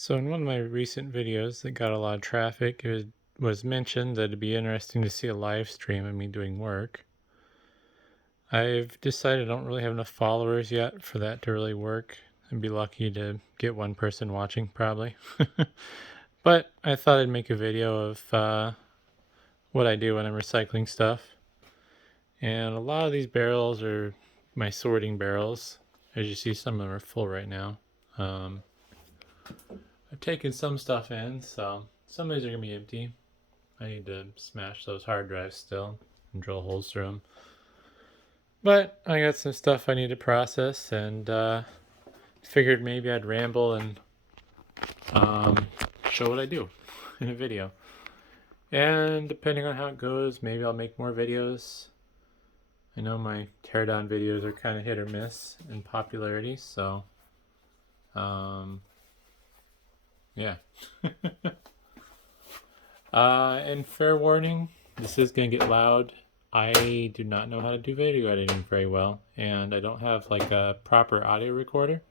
So in one of my recent videos that got a lot of traffic, it was mentioned that it'd be interesting to see a live stream of me doing work. I've decided I don't really have enough followers yet for that to really work. I'd be lucky to get one person watching probably. But I thought I'd make a video of what I do when I'm recycling stuff. And a lot of these barrels are my sorting barrels. As you see, some of them are full right now. Um, I've taken some stuff in, so some of these are going to be empty. I need to smash those hard drives still and drill holes through them. But I got some stuff I need to process and figured maybe I'd ramble and show what I do in a video. And depending on how it goes, maybe I'll make more videos. I know my teardown videos are kind of hit or miss in popularity, so yeah. And fair warning, this is going to get loud. I do not know how to do video editing very well, and I don't have like a proper audio recorder.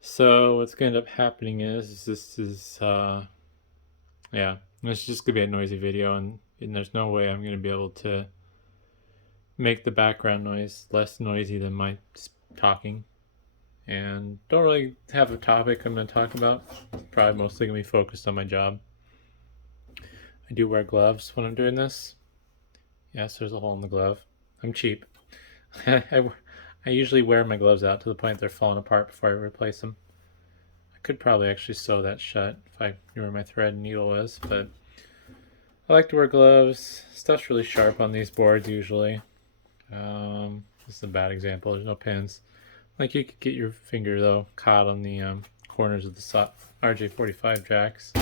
So what's going to end up happening is this is, yeah, it's just going to be a noisy video, and there's no way I'm going to be able to make the background noise less noisy than my talking. And don't really have a topic I'm going to talk about. It's probably mostly going to be focused on my job. I do wear gloves when I'm doing this. Yes, there's a hole in the glove. I'm cheap. I usually wear my gloves out to the point they're falling apart before I replace them. I could probably actually sew that shut if I knew where my thread and needle was, but I like to wear gloves. Stuff's really sharp on these boards usually. This is a bad example. There's no pins. Like you could get your finger though caught on the corners of the RJ45 jacks.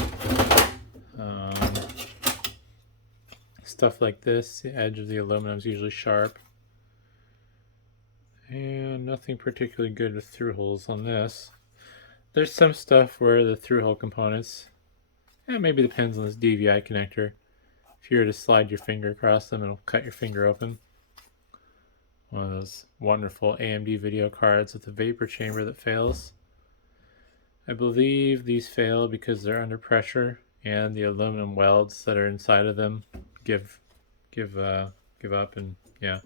Stuff like this, the edge of the aluminum is usually sharp. And nothing particularly good with through holes on this. There's some stuff where the through hole components, maybe depends on this DVI connector. If you were to slide your finger across them, it'll cut your finger open. One of those wonderful AMD video cards with a vapor chamber that fails. I believe these fail because they're under pressure and the aluminum welds that are inside of them give up, and yeah,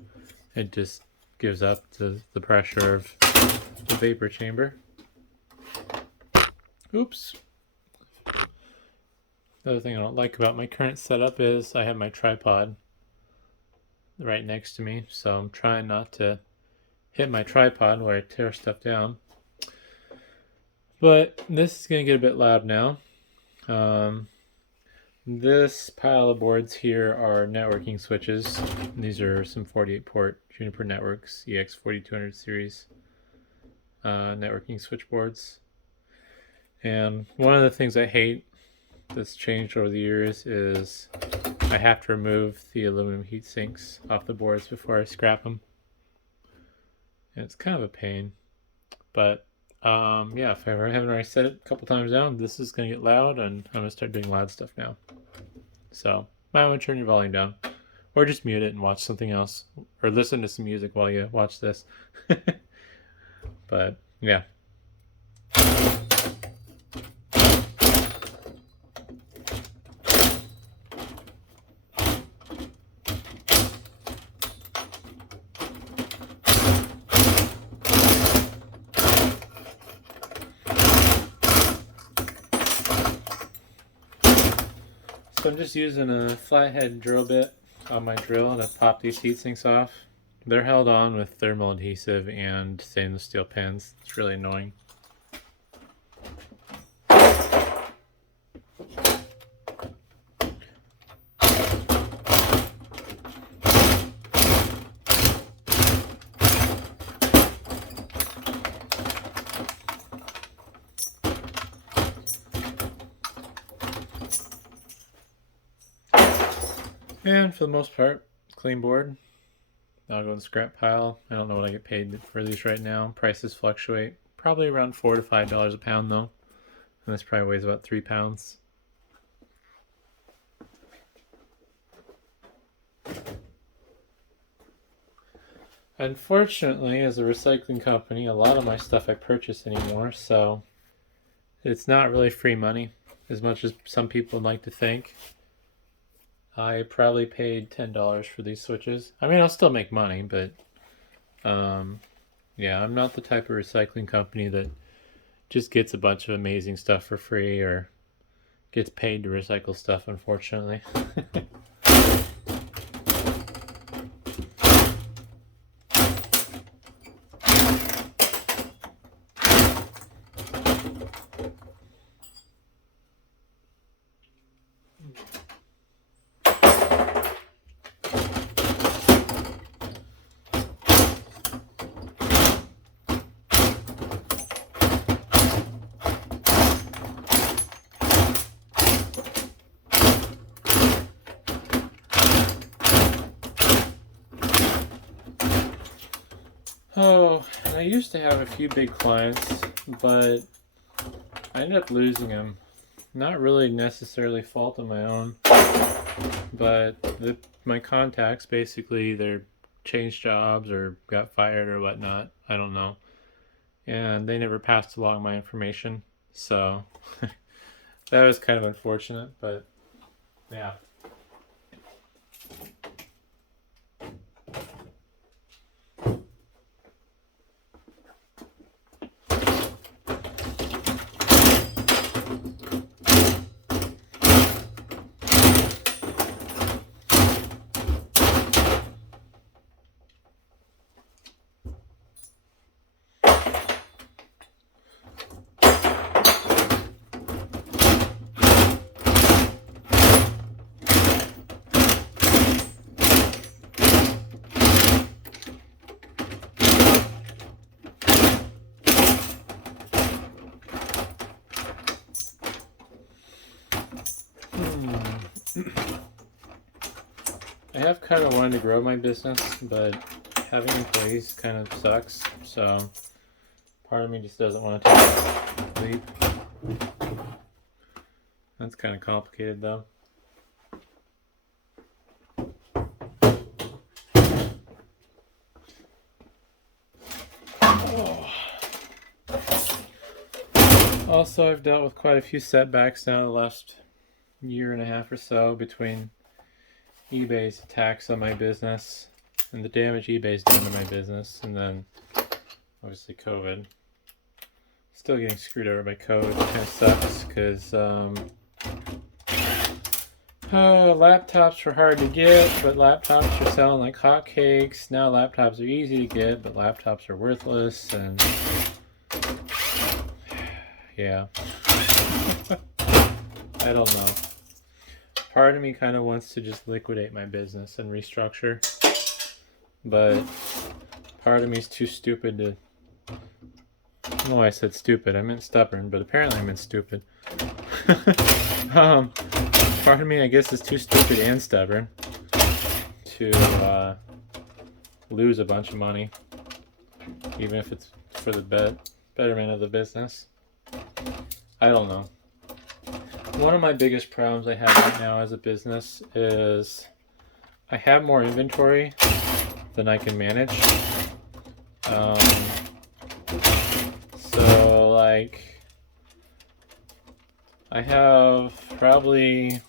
it just gives up to the pressure of the vapor chamber. Oops. The other thing I don't like about my current setup is I have my tripod right next to me, so I'm trying not to hit my tripod where I tear stuff down. But this is going to get a bit loud now. This pile of boards here are networking switches. These are some 48-port Juniper Networks EX4200 series networking switchboards. And one of the things I hate that's changed over the years is I have to remove the aluminum heat sinks off the boards before I scrap them. And it's kind of a pain. But yeah, if I haven't already said it a couple times down, this is going to get loud, and I'm going to start doing loud stuff now. So might want to turn your volume down, or just mute it and watch something else, or listen to some music while you watch this. But yeah. So I'm just using a flathead drill bit on my drill to pop these heat sinks off. They're held on with thermal adhesive and stainless steel pins. It's really annoying. And for the most part, clean board. I'll go in the scrap pile. I don't know what I get paid for these right now. Prices fluctuate. Probably around $4 to $5 a pound though. And this probably weighs about 3 pounds. Unfortunately, as a recycling company, a lot of my stuff I purchase anymore, so It's not really free money, as much as some people would like to think. I probably paid $10 for these switches. I mean, I'll still make money, but yeah, I'm not the type of recycling company that just gets a bunch of amazing stuff for free or gets paid to recycle stuff, unfortunately. Oh, I used to have a few big clients, but I ended up losing them. Not really necessarily fault of my own, but my contacts basically either changed jobs or got fired or whatnot. I don't know. And they never passed along my information, so that was kind of unfortunate, but yeah. I have kind of wanted to grow my business, but having employees kind of sucks, so part of me just doesn't want to take the leap. That's kind of complicated though. Also, I've dealt with quite a few setbacks now the last year and a half or so between eBay's attacks on my business and the damage eBay's done to my business, and then obviously COVID. Still getting screwed over by COVID. It kind of sucks because laptops were hard to get, but laptops are selling like hotcakes. Now laptops are easy to get, but laptops are worthless, and yeah. I don't know. Part of me kind of wants to just liquidate my business and restructure, but part of me is too stupid to... No, I said stupid. I meant stubborn, but apparently I meant stupid. Part of me, I guess, is too stupid and stubborn to lose a bunch of money, even if it's for the betterment of the business. I don't know. One of my biggest problems I have right now as a business is I have more inventory than I can manage. So like I have probably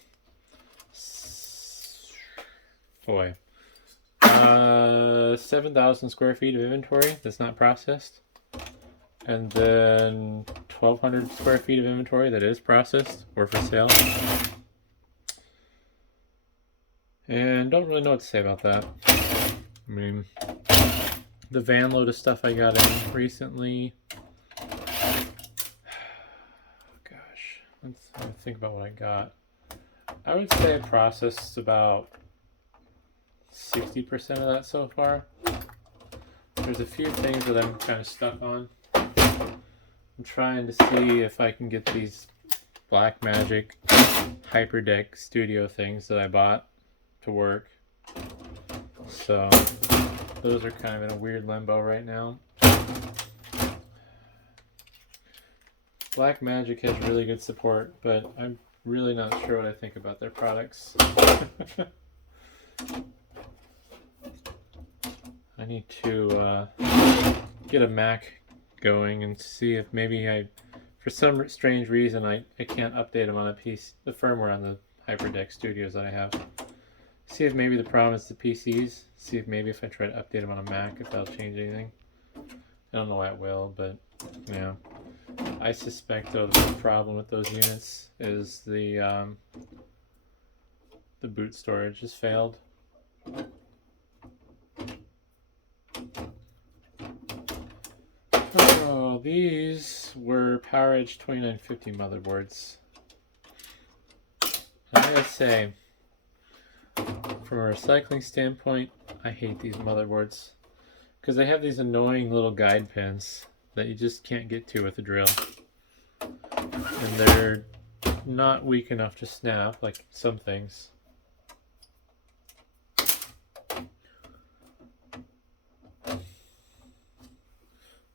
7,000 square feet of inventory that's not processed, and then 1,200 square feet of inventory that is processed or for sale. And don't really know what to say about that. I mean, the van load of stuff I got in recently. Gosh, let's think about what I got. I would say I processed about 60% of that so far. There's a few things that I'm kind of stuck on. I'm trying to see if I can get these Blackmagic Hyperdeck Studio things that I bought to work. So those are kind of in a weird limbo right now. Blackmagic has really good support, but I'm really not sure what I think about their products. I need to get a Mac going and see if maybe I for some strange reason, I can't update them on a PC, the firmware on the HyperDeck Studios that I have. See if maybe the problem is the PCs. See if maybe if I try to update them on a Mac, if that'll change anything. I don't know why it will, but yeah. I suspect though the problem with those units is the boot storage has failed. Oh, these were PowerEdge 2950 motherboards. I gotta say, from a recycling standpoint, I hate these motherboards because they have these annoying little guide pins that you just can't get to with a drill, and they're not weak enough to snap like some things.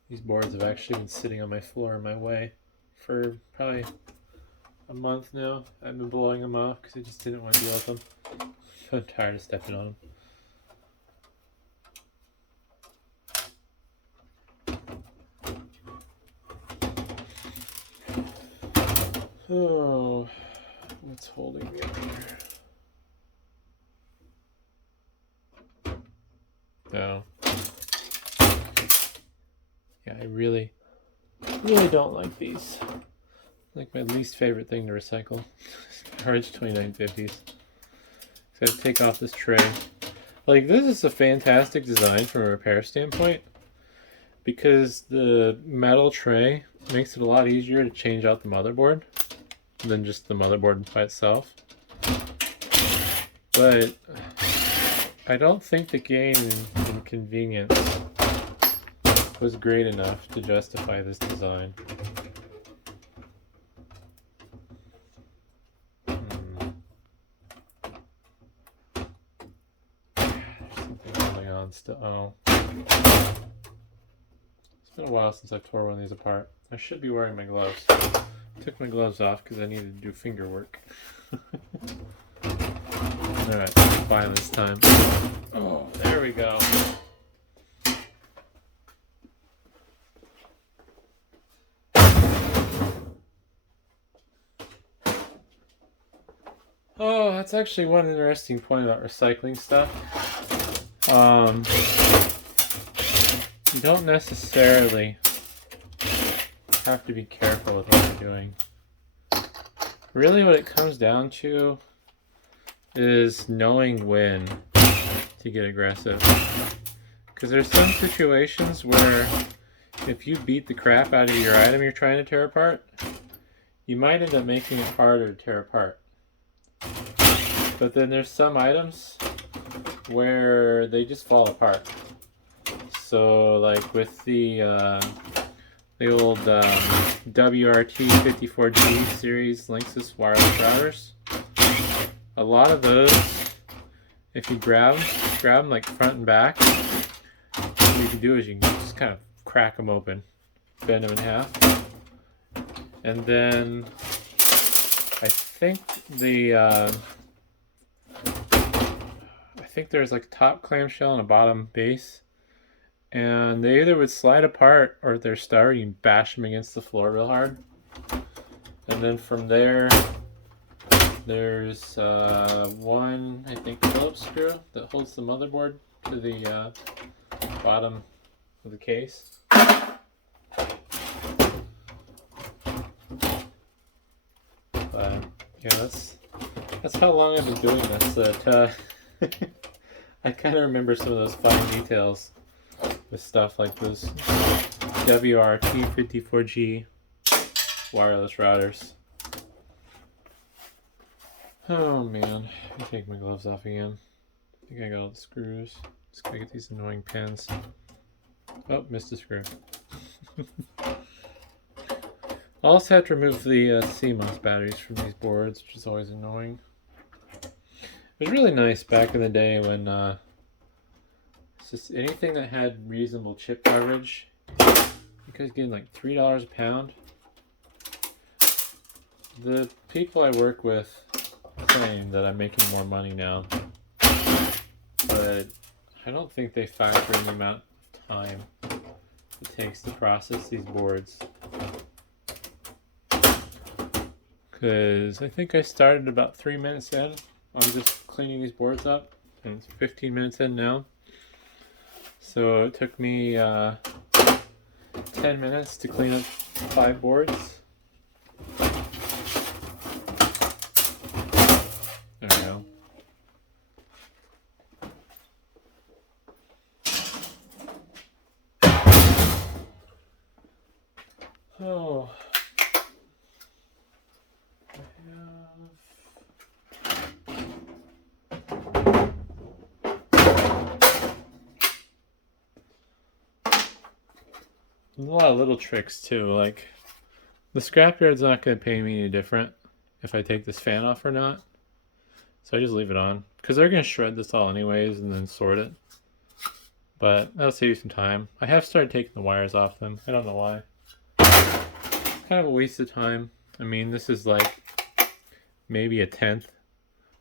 These boards have actually been sitting on my floor in my way for probably a month now. I've been blowing them off because I just didn't want to deal with them. I'm tired of stepping on them. Oh, what's holding me up here? No. Yeah, I really don't like these. Like my least favorite thing to recycle. PowerEdge 2950s. So I have to take off this tray. Like, this is a fantastic design from a repair standpoint because the metal tray makes it a lot easier to change out the motherboard than just the motherboard by itself. But I don't think the gain in convenience was great enough to justify this design. There's something holding on still. Oh. It's been a while since I tore one of these apart. I should be wearing my gloves. I took my gloves off because I needed to do finger work. Alright, fine this time. Oh, there we go. Oh, that's actually one interesting point about recycling stuff. You don't necessarily have to be careful with what you're doing. Really what it comes down to is knowing when to get aggressive. Because there's some situations where if you beat the crap out of your item you're trying to tear apart, you might end up making it harder to tear apart. But then there's some items where they just fall apart. So like with the old WRT54G series Linksys wireless routers, a lot of those, if you grab them like front and back, what you can do is you can just kind of crack them open, bend them in half, and then I think there's like a top clamshell and a bottom base, and they either would slide apart or if they're starred, you bash them against the floor real hard, and then from there there's one, I think, Phillips screw that holds the motherboard to the bottom of the case. But yeah, that's how long I've been doing this. That I kind of remember some of those fine details with stuff like those WRT54G wireless routers. Oh man, let me take my gloves off again. I think I got all the screws. Just gotta get these annoying pins. Oh, missed a screw. I also have to remove the CMOS batteries from these boards, which is always annoying. It was really nice back in the day when it's just anything that had reasonable chip coverage, you guys getting like $3 a pound. The people I work with claim that I'm making more money now, but I don't think they factor in the amount of time it takes to process these boards. because I think I started about 3 minutes in on just cleaning these boards up, and it's 15 minutes in now. So it took me 10 minutes to clean up 5 boards. There we go. Oh, there's a lot of little tricks too, like the scrapyard's not going to pay me any different if I take this fan off or not. So I just leave it on, because they're going to shred this all anyways and then sort it. But that'll save you some time. I have started taking the wires off them. I don't know why. Kind of a waste of time. I mean, this is like maybe a tenth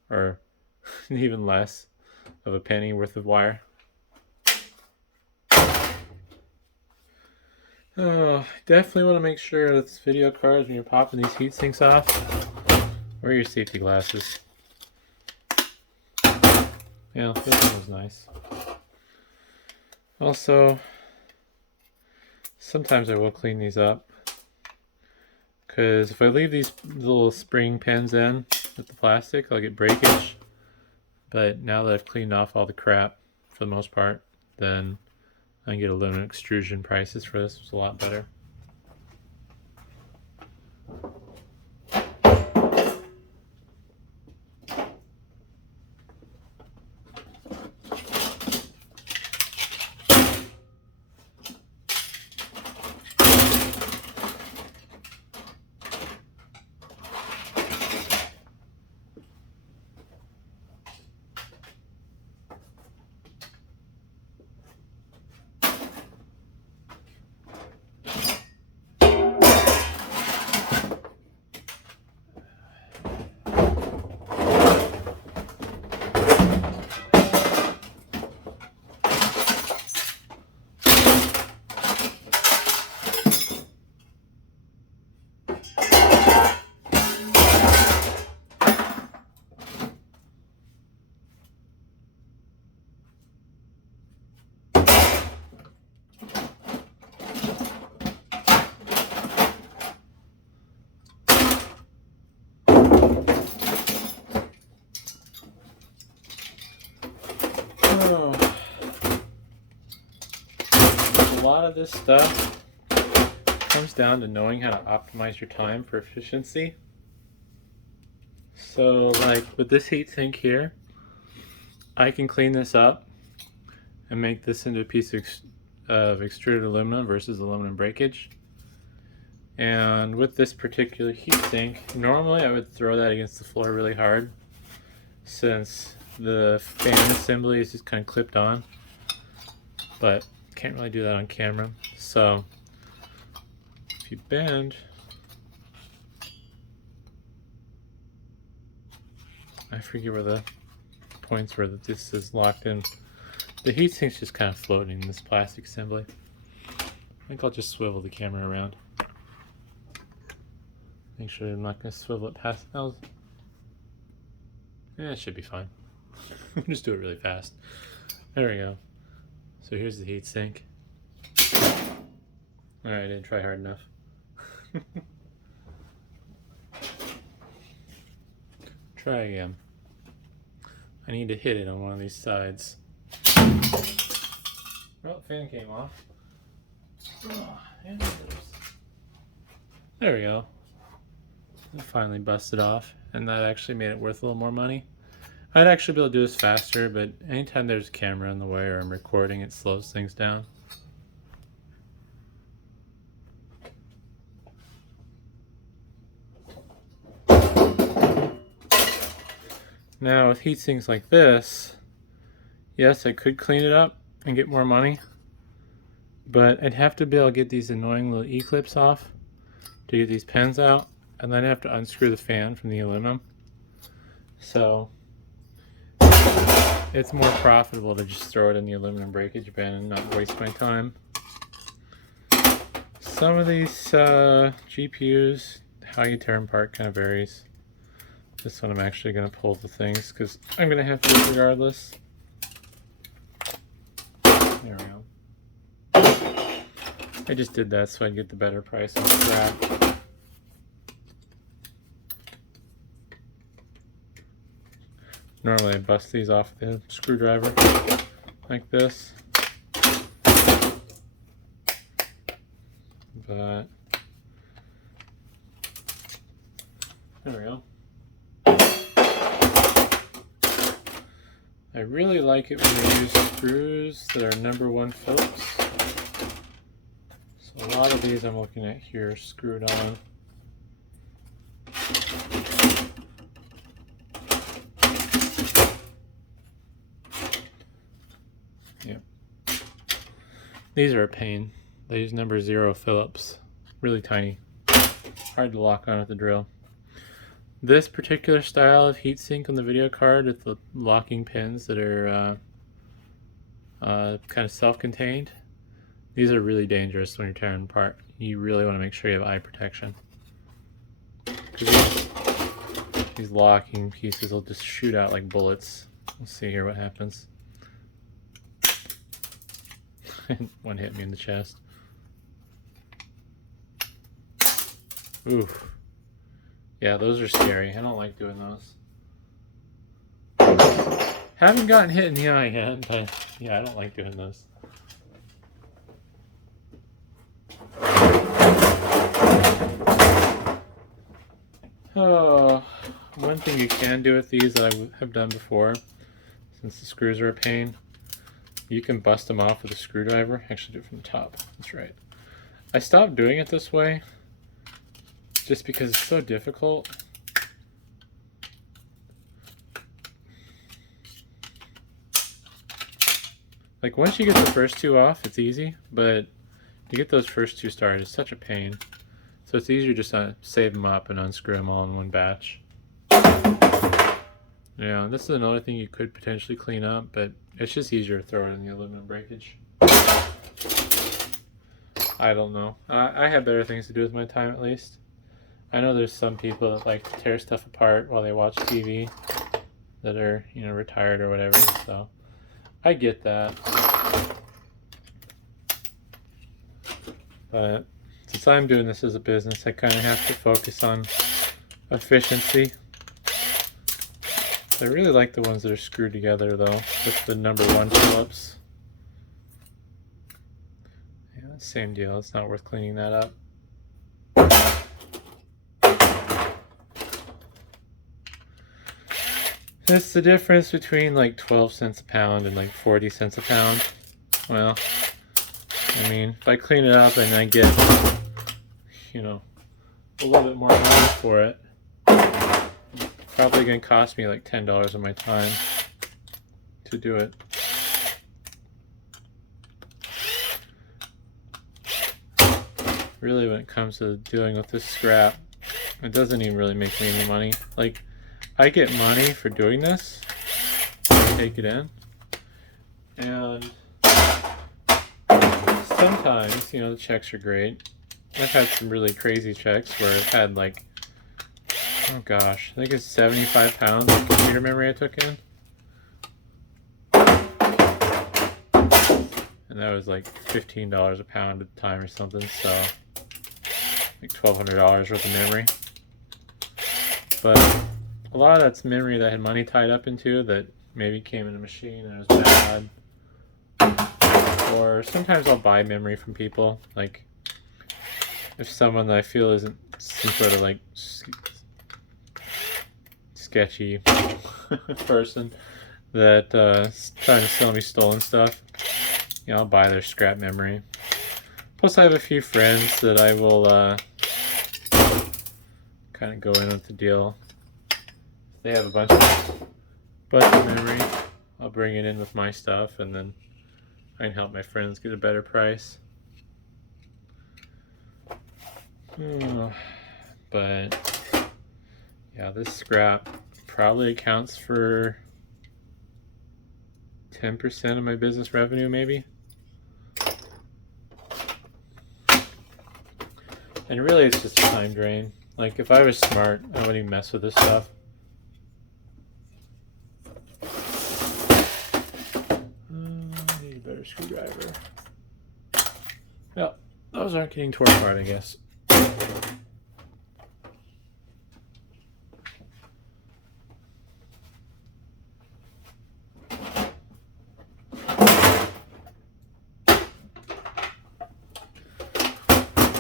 or even less of a penny worth of wire. Oh, definitely want to make sure that this video cards when you're popping these heat sinks off. Wear your safety glasses. Yeah, this one was nice. Also, sometimes I will clean these up, because if I leave these little spring pins in with the plastic, I'll get breakage. But now that I've cleaned off all the crap for the most part, then I can get aluminum extrusion prices for this. It's a lot better. A lot of this stuff comes down to knowing how to optimize your time for efficiency. So like with this heat sink here, I can clean this up and make this into a piece of extruded aluminum versus aluminum breakage. And with this particular heat sink, normally I would throw that against the floor really hard, since the fan assembly is just kind of clipped on, but can't really do that on camera. So if you bend, I forget where the points were that this is locked in. The heat sink's just kind of floating in this plastic assembly. I think I'll just swivel the camera around. Make sure I'm not going to swivel it past the nose. Yeah, it should be fine. Just do it really fast. There we go. So here's the heat sink. Alright, I didn't try hard enough. Try again. I need to hit it on one of these sides. Well, the fan came off. Oh, there we go. It finally busted off, and that actually made it worth a little more money. I'd actually be able to do this faster, but anytime there's a camera in the way or I'm recording, it slows things down. Now with heat sinks like this, yes, I could clean it up and get more money, but I'd have to be able to get these annoying little E-clips off to get these pins out, and then I have to unscrew the fan from the aluminum. So it's more profitable to just throw it in the aluminum breakage bin and not waste my time. Some of these GPUs how you tear them apart kind of varies. This one I'm actually going to pull the things because I'm going to have to do it regardless. There we go. I just did that so I'd get the better price on scrap. Normally I bust these off with a screwdriver like this. But there we go. I really like it when you use screws that are #1 Phillips. So a lot of these I'm looking at here are screwed on. Yep. These are a pain. They use #0 Phillips. Really tiny. Hard to lock on with the drill. This particular style of heatsink on the video card with the locking pins that are kind of self-contained, these are really dangerous when you're tearing them apart. You really want to make sure you have eye protection. These locking pieces will just shoot out like bullets. We'll see here what happens. One hit me in the chest. Oof. Yeah, those are scary. I don't like doing those. Haven't gotten hit in the eye yet, but yeah, I don't like doing those. Oh, one thing you can do with these that I have done before, since the screws are a pain, you can bust them off with a screwdriver. Actually, do it from the top. That's right. I stopped doing it this way just because it's so difficult. Like once you get the first two off, it's easy, but to get those first two started is such a pain. So it's easier just to save them up and unscrew them all in one batch. Yeah, this is another thing you could potentially clean up, but it's just easier to throw it in the aluminum breakage. I don't know. I have better things to do with my time, at least. I know there's some people that like to tear stuff apart while they watch TV that are, you know, retired or whatever, so I get that. But since I'm doing this as a business, I kind of have to focus on efficiency. I really like the ones that are screwed together though, with the #1 Phillips. Yeah, same deal. It's not worth cleaning that up. It's the difference between like 12 cents a pound and like 40 cents a pound. Well, I mean, if I clean it up and I get, you know, a little bit more money for it, it's probably going to cost me like $10 of my time to do it. Really, when it comes to dealing with this scrap, it doesn't even really make me any money. Like, I get money for doing this, take it in, and sometimes, you know, the checks are great. I've had some really crazy checks where I've had like, oh gosh, I think it's 75 pounds of computer memory I took in. And that was like $15 a pound at the time or something, so like $1,200 worth of memory. But a lot of that's memory that I had money tied up into that maybe came in a machine and it was bad. Or sometimes I'll buy memory from people, like if someone that I feel isn't some sort of like sketchy person that is trying to sell me stolen stuff, you know, I'll buy their scrap memory. Plus I have a few friends that I will kind of go in with the deal. They have a bunch of memory, I'll bring it in with my stuff and then I can help my friends get a better price. But yeah, this scrap probably accounts for 10% of my business revenue maybe. And really it's just a time drain. Like, if I was smart, I wouldn't even mess with this stuff. I need a better screwdriver. Yep, those aren't getting torn apart, I guess.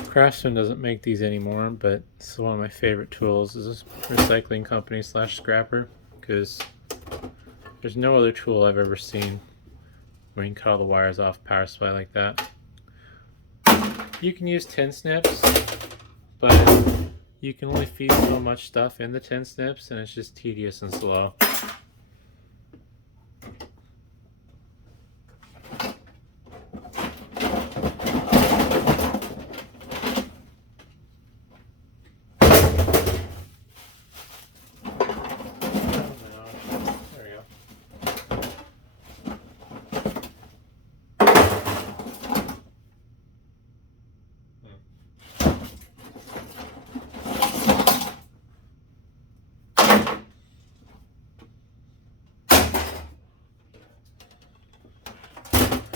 Craftsman doesn't make these anymore, but this is one of my favorite tools. This is a recycling company / scrapper, because there's no other tool I've ever seen where you can cut all the wires off power supply like that. You can use tin snips, but you can only feed so much stuff in the tin snips, and it's just tedious and slow.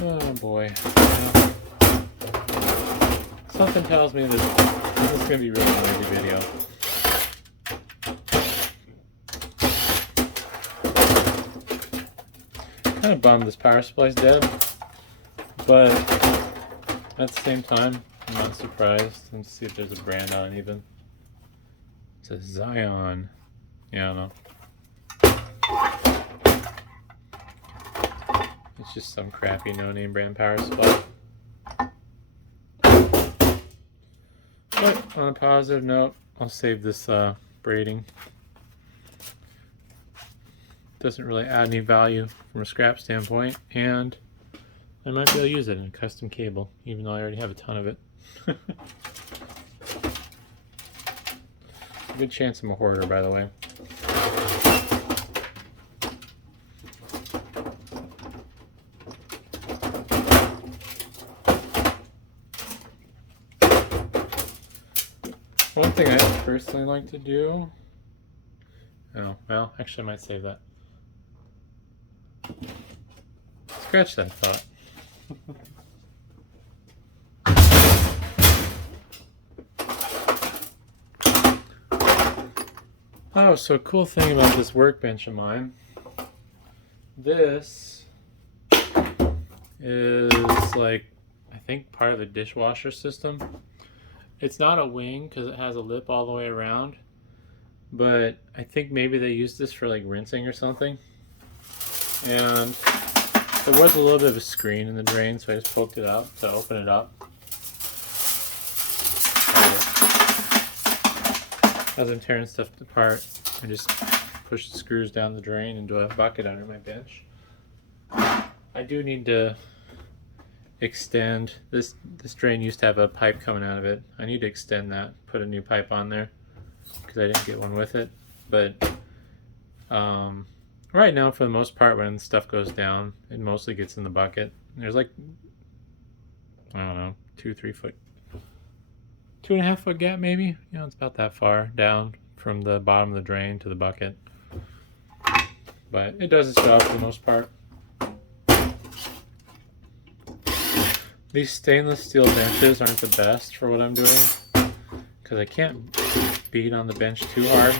Oh boy. Yeah. Something tells me that this is going to be a really noisy video. Kind of bummed this power supply's dead, but at the same time, I'm not surprised. Let's see if there's a brand on it even. It says Zion. Yeah, I don't know. It's just some crappy no-name brand power supply. But on a positive note, I'll save this braiding. Doesn't really add any value from a scrap standpoint, and I might be able to use it in a custom cable, even though I already have a ton of it. Good chance I'm a hoarder, by the way. One thing I personally like to do... Oh, well, actually I might save that. Scratch that thought. Oh, so a cool thing about this workbench of mine. This is like, I think, part of the dishwasher system. It's not a wing because it has a lip all the way around, but I think maybe they use this for like rinsing or something. And there was a little bit of a screen in the drain, so I just poked it up to open it up. As I'm tearing stuff apart, I just push the screws down the drain into a bucket under my bench. I do need to extend this drain. Used to have a pipe coming out of it. I need to extend that, put a new pipe on there because I didn't get one with it. But right now, for the most part, when stuff goes down, it mostly gets in the bucket. There's like, I don't know, 2-3 foot, 2.5 foot gap maybe. You know, it's about that far down from the bottom of the drain to the bucket. But it does its job for the most part. These stainless steel benches aren't the best for what I'm doing because I can't beat on the bench too hard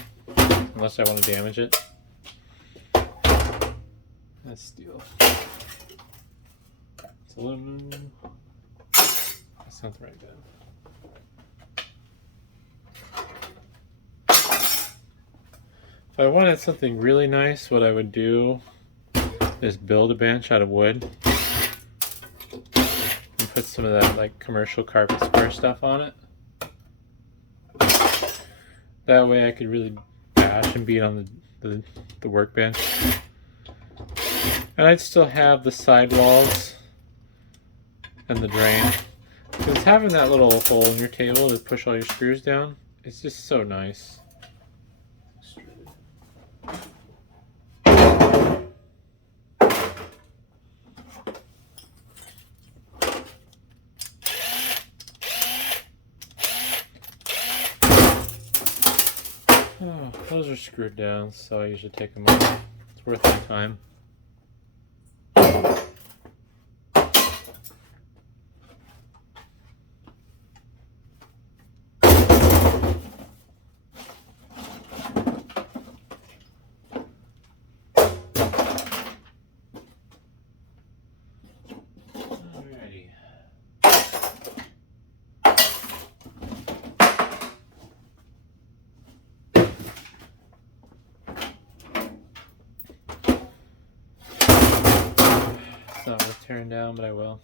unless I want to damage it. That's steel. It's aluminum. That's not the right bend. If I wanted something really nice, what I would do is build a bench out of wood. Put some of that like commercial carpet square stuff on it. That way I could really bash and beat on the workbench. And I'd still have the side walls and the drain. Because having that little hole in your table to push all your screws down, it's just so nice. Oh, those are screwed down, so I usually take them off. It's worth my time. It's not worth tearing down, but I will.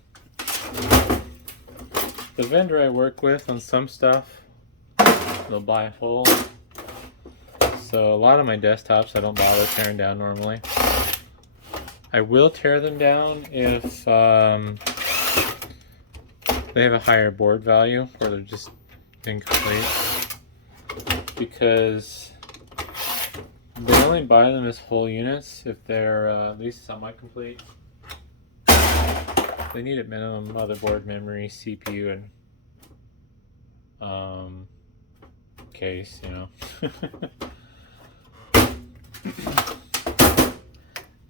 The vendor I work with on some stuff, they'll buy whole. So a lot of my desktops I don't bother tearing down normally. I will tear them down if they have a higher board value or they're just incomplete. Because they only buy them as whole units if they're at least semi-complete. They need at minimum motherboard, memory, CPU, and case, you know.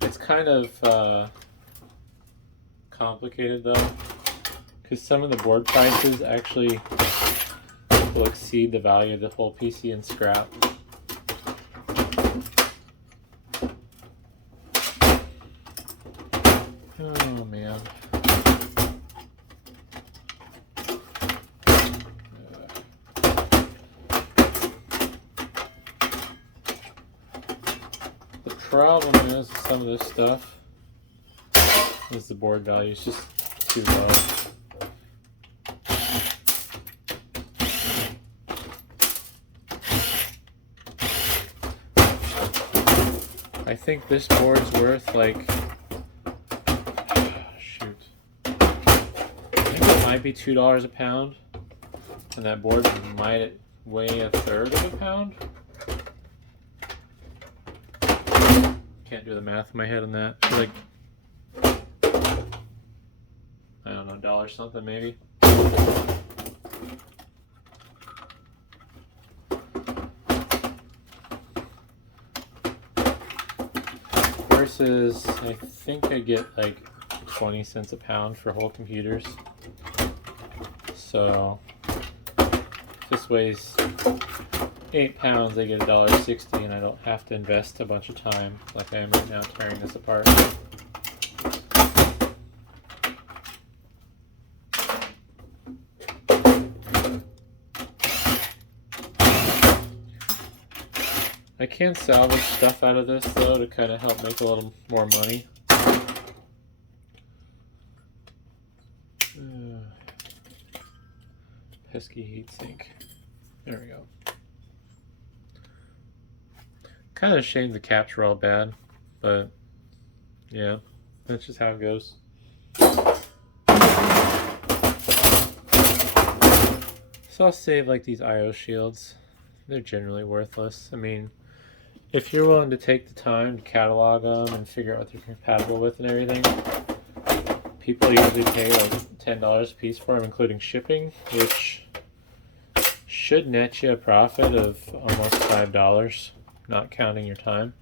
It's kind of complicated though, because some of the board prices actually will exceed the value of the whole PC in scrap. Oh man. The problem is with some of this stuff is the board value is just too low. I think this board's worth like, shoot, I think it might be $2 a pound, and that board might weigh a third of a pound. Can't do the math in my head on that. Like, I don't know, $1 something maybe. Versus, I think I get like 20 cents a pound for whole computers. So, if this weighs 8 pounds, I get $1.60, and I don't have to invest a bunch of time like I am right now tearing this apart. I can salvage stuff out of this though to kind of help make a little more money. Pesky heatsink. There we go. Kind of a shame the caps were all bad, but yeah, that's just how it goes. So I'll save like these IO shields. They're generally worthless. I mean, if you're willing to take the time to catalog them and figure out what they're compatible with and everything, people usually pay like $10 a piece for them, including shipping, which should net you a profit of almost $5, not counting your time.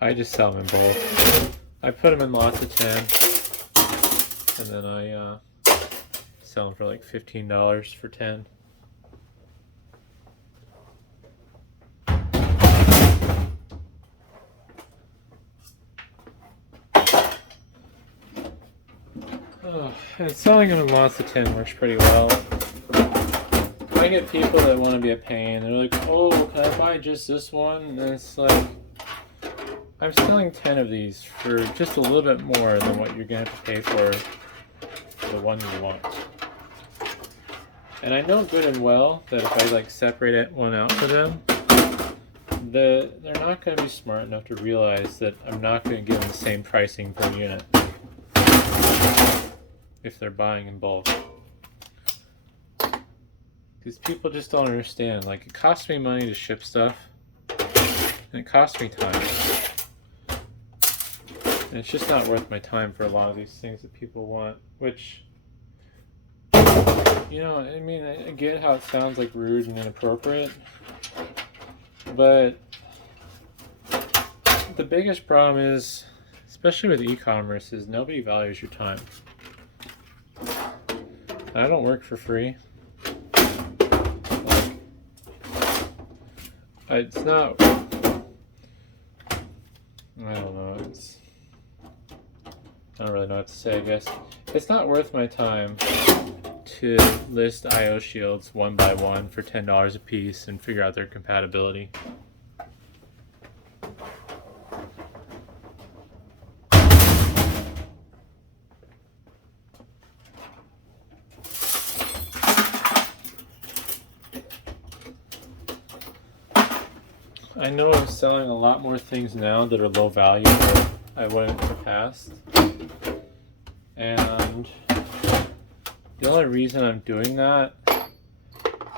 I just sell them in bulk. I put them in lots of 10, and then I sell them for like $15 for 10. And selling them in lots of 10 works pretty well. I get people that want to be a pain. They're like, oh, can I buy just this one? And it's like, I'm selling 10 of these for just a little bit more than what you're going to have to pay for the one you want. And I know good and well that if I like separate one out for them, they're not going to be smart enough to realize that I'm not going to give them the same pricing per unit if they're buying in bulk. Because people just don't understand. Like, it costs me money to ship stuff, and it costs me time. And it's just not worth my time for a lot of these things that people want, which, you know, I mean, I get how it sounds like rude and inappropriate, But the biggest problem is, especially with e-commerce, is nobody values your time. I don't work for free. It's not. I don't know. I don't really know what to say. I guess it's not worth my time to list I/O shields one by one for $10 a piece and figure out their compatibility. I know I'm selling a lot more things now that are low value than I would in the past. And the only reason I'm doing that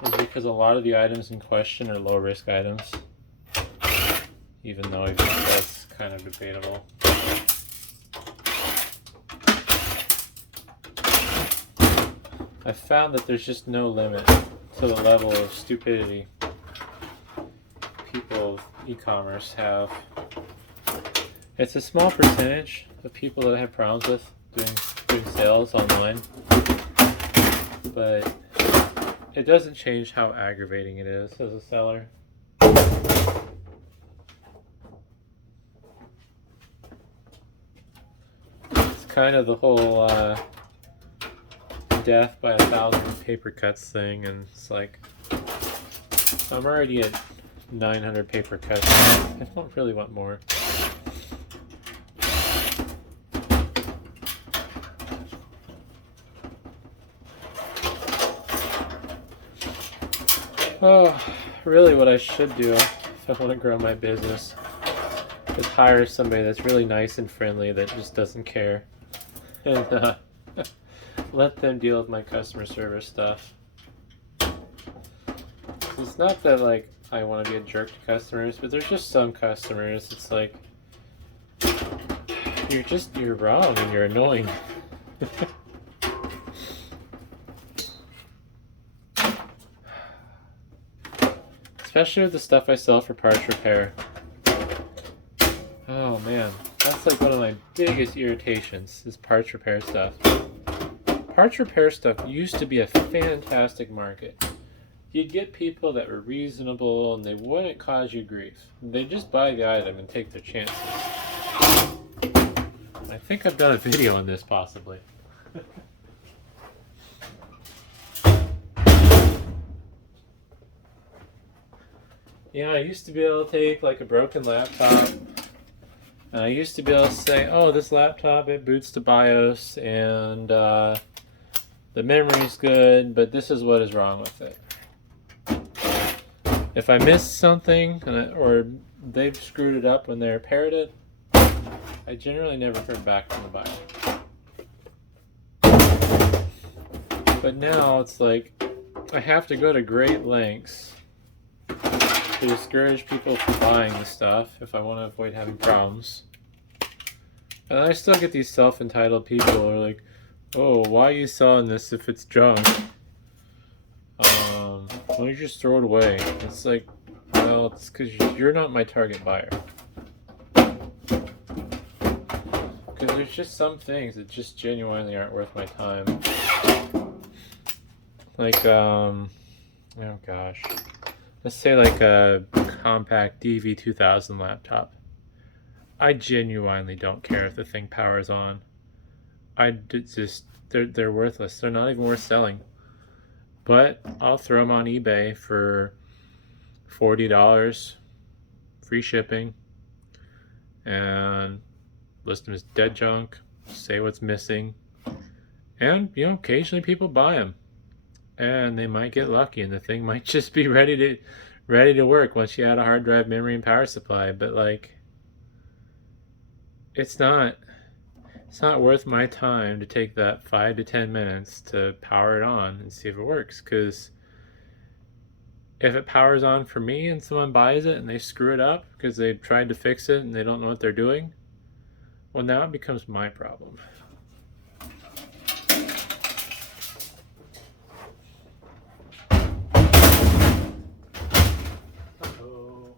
is because a lot of the items in question are low risk items. Even though I think that's kind of debatable. I found that there's just no limit to the level of stupidity people of e-commerce have. It's a small percentage of people that I have problems with doing sales online, but it doesn't change how aggravating it is as a seller. It's kind of the whole death by 1,000 paper cuts thing, and it's like, I'm already at 900 paper cuts. I don't really want more. Oh, really what I should do if I want to grow my business is hire somebody that's really nice and friendly that just doesn't care, and let them deal with my customer service stuff. It's not that like I want to be a jerk to customers, but there's just some customers, it's like, you're wrong and you're annoying. Especially with the stuff I sell for parts repair. Oh man, that's like one of my biggest irritations, is parts repair stuff. Parts repair stuff used to be a fantastic market. You'd get people that were reasonable and they wouldn't cause you grief. They'd just buy the item and take their chances. I think I've done a video on this possibly. Yeah, I used to be able to take like a broken laptop, and I used to be able to say, oh, this laptop, it boots to BIOS and the memory's good, but this is what is wrong with it. If I missed something, or they've screwed it up when they repaired it, I generally never heard back from the buyer. But now it's like, I have to go to great lengths to discourage people from buying the stuff if I want to avoid having problems. And I still get these self-entitled people who are like, oh, why are you selling this if it's junk? Why don't you just throw it away? It's like, well, it's because you're not my target buyer. Because there's just some things that just genuinely aren't worth my time. Like, oh gosh. Let's say like a compact DV2000 laptop. I genuinely don't care if the thing powers on. They're worthless. They're not even worth selling. But I'll throw them on eBay for $40, free shipping, and list them as dead junk, say what's missing, and occasionally people buy them, and they might get lucky, and the thing might just be ready to work once you add a hard drive, memory, and power supply. But like, it's not worth my time to take that 5 to 10 minutes to power it on and see if it works. Because if it powers on for me and someone buys it and they screw it up because they tried to fix it and they don't know what they're doing, well, now it becomes my problem. Uh-oh.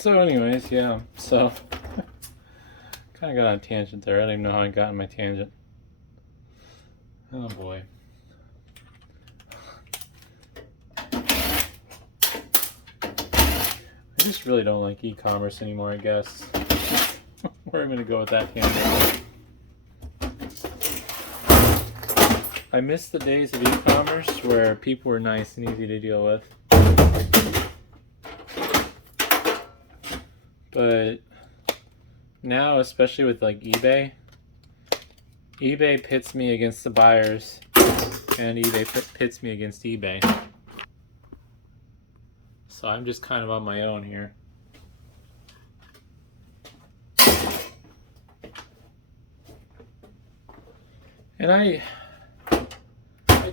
So anyways, yeah, so kind of got on a tangent there. I don't even know how I got on my tangent. Oh boy. I just really don't like e-commerce anymore, I guess. Where I'm going to go with that tangent. I miss the days of e-commerce where people were nice and easy to deal with. But now, especially with like eBay pits me against the buyers and eBay pits me against eBay. So I'm just kind of on my own here. And I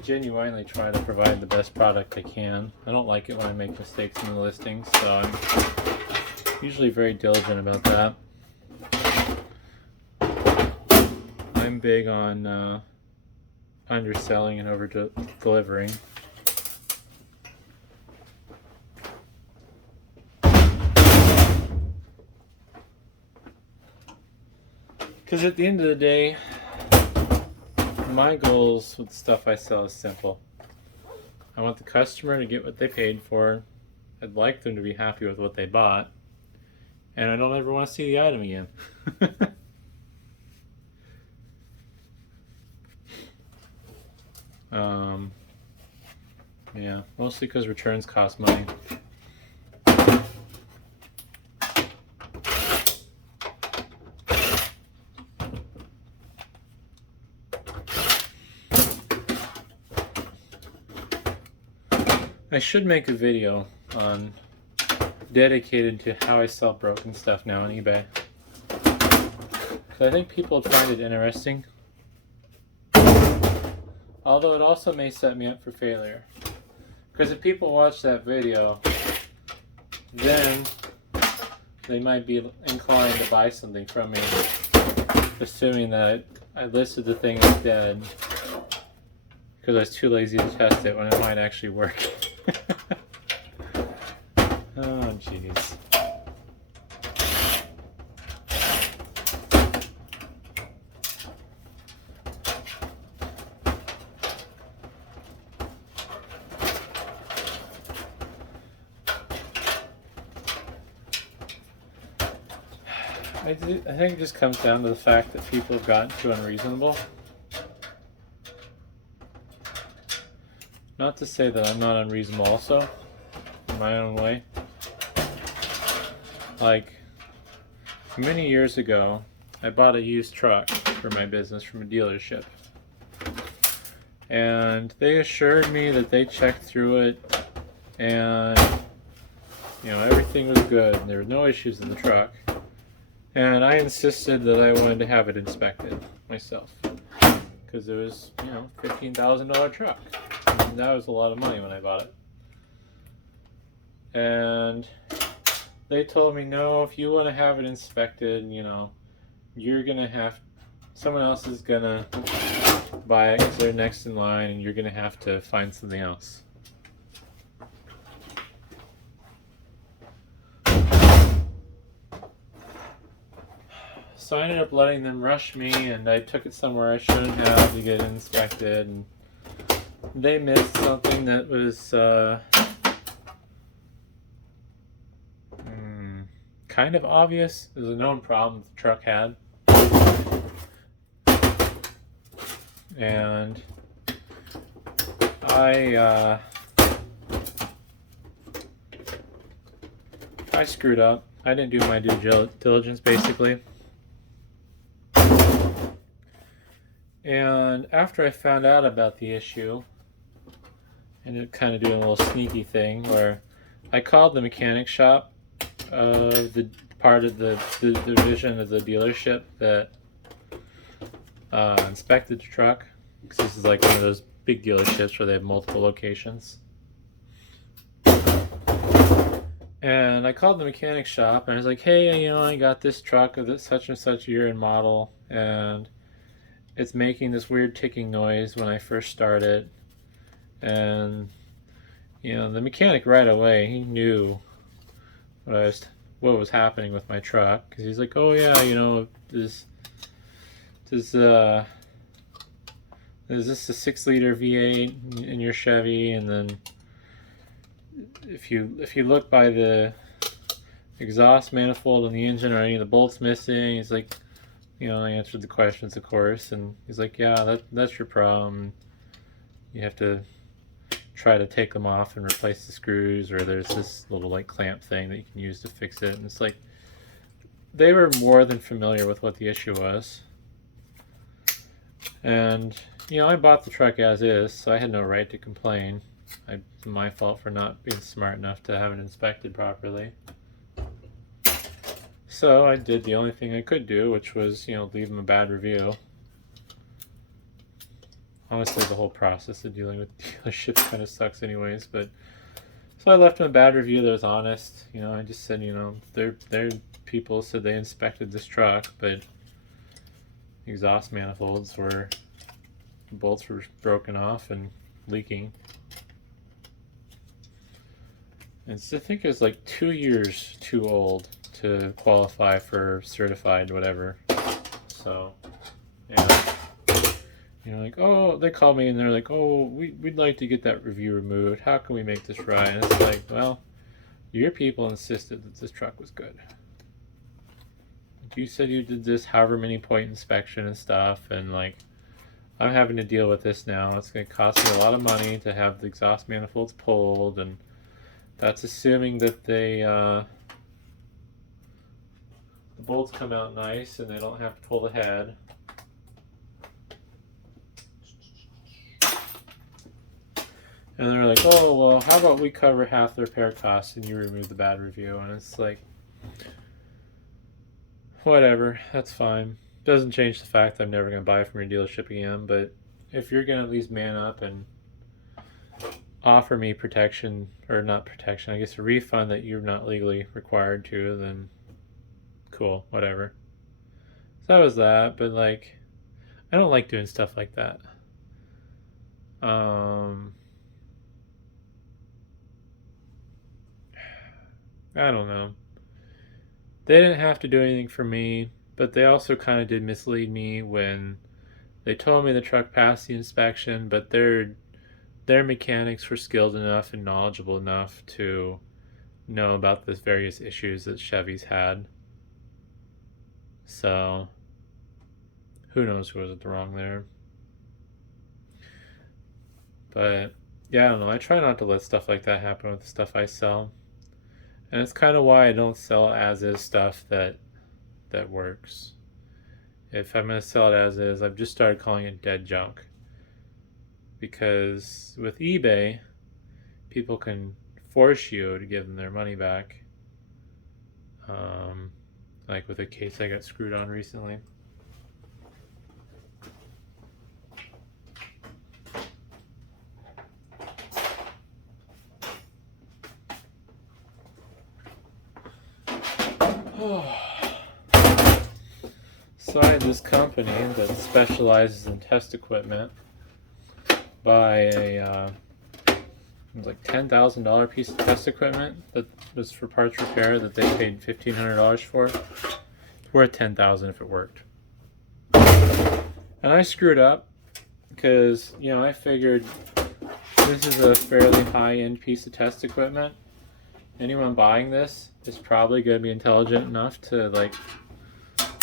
genuinely try to provide the best product I can. I don't like it when I make mistakes in the listings, so I'm usually very diligent about that. I'm big on underselling and over delivering. Because at the end of the day, my goals with the stuff I sell is simple. I want the customer to get what they paid for. I'd like them to be happy with what they bought. And I don't ever want to see the item again. Yeah, mostly because returns cost money. I should make a video on dedicated to how I sell broken stuff now on eBay. Because I think people would find it interesting. Although it also may set me up for failure. Because if people watch that video, then they might be inclined to buy something from me, assuming that I listed the thing as dead because I was too lazy to test it when it might actually work. Oh, jeez. I think it just comes down to the fact that people have gotten too unreasonable. Not to say that I'm not unreasonable also, in my own way. Like, many years ago, I bought a used truck for my business from a dealership. And they assured me that they checked through it and, you know, everything was good and there were no issues in the truck. And I insisted that I wanted to have it inspected myself because it was, you know, $15,000 truck. And that was a lot of money when I bought it. And they told me, no, if you want to have it inspected, you know, you're going to have, someone else is going to buy it because they're next in line and you're going to have to find something else. So I ended up letting them rush me, and I took it somewhere I shouldn't have to get it inspected, and they missed something that was kind of obvious. It was a known problem the truck had. And I screwed up. I didn't do my due diligence, basically. And after I found out about the issue, I ended up kind of doing a little sneaky thing where I called the mechanic shop of the part of the division of the dealership that inspected the truck, because this is like one of those big dealerships where they have multiple locations. And I called the mechanic shop and I was like, hey, you know, I got this truck of this such and such year and model, and it's making this weird ticking noise when I first start it. And, you know, the mechanic right away, he knew what I was what was happening with my truck, because he's like, oh yeah, you know, does is this a 6-liter V8 in your Chevy? And then if you look by the exhaust manifold on the engine, or any of the bolts missing, he's like, you know, I answered the questions, of course, and he's like, yeah, that's your problem. You have to try to take them off and replace the screws, or there's this little like clamp thing that you can use to fix it. And it's like, they were more than familiar with what the issue was. And you know, I bought the truck as is, so I had no right to complain. It's my fault for not being smart enough to have it inspected properly. So I did the only thing I could do, which was, you know, leave him a bad review. Honestly, the whole process of dealing with dealerships kind of sucks anyways, but so I left him a bad review that was honest. You know, I just said, you know, their people said they inspected this truck, but exhaust manifolds were, bolts were broken off and leaking. And I think it was like 2 years too old to qualify for certified whatever. So yeah, you know, like, oh, they called me and they're like, oh, we'd like to get that review removed. How can we make this right? And it's like, well, your people insisted that this truck was good. You said you did this however many point inspection and stuff, and like, I'm having to deal with this now. It's going to cost me a lot of money to have the exhaust manifolds pulled, and that's assuming that they the bolts come out nice and they don't have to pull the head. And they're like, oh, well, how about we cover half the repair costs and you remove the bad review? And it's like, whatever, that's fine. Doesn't change the fact that I'm never going to buy from your dealership again, but if you're going to at least man up and offer me protection, or not protection, I guess a refund that you're not legally required to, then cool, whatever. So that was that, but like, I don't like doing stuff like that. I don't know. They didn't have to do anything for me, but they also kind of did mislead me when they told me the truck passed the inspection, but their mechanics were skilled enough and knowledgeable enough to know about the various issues that Chevy's had. So who knows who was at the wrong there. But yeah, I don't know. I try not to let stuff like that happen with the stuff I sell. And it's kind of why I don't sell as-is stuff that works. If I'm going to sell it as is, I've just started calling it dead junk. Because with eBay, people can force you to give them their money back. Like with a case I got screwed on recently. So I had this company that specializes in test equipment buy a like $10,000 piece of test equipment that was for parts repair that they paid $1,500 for. It's worth $10,000 if it worked. And I screwed up because, you know, I figured this is a fairly high-end piece of test equipment. Anyone buying this is probably going to be intelligent enough to like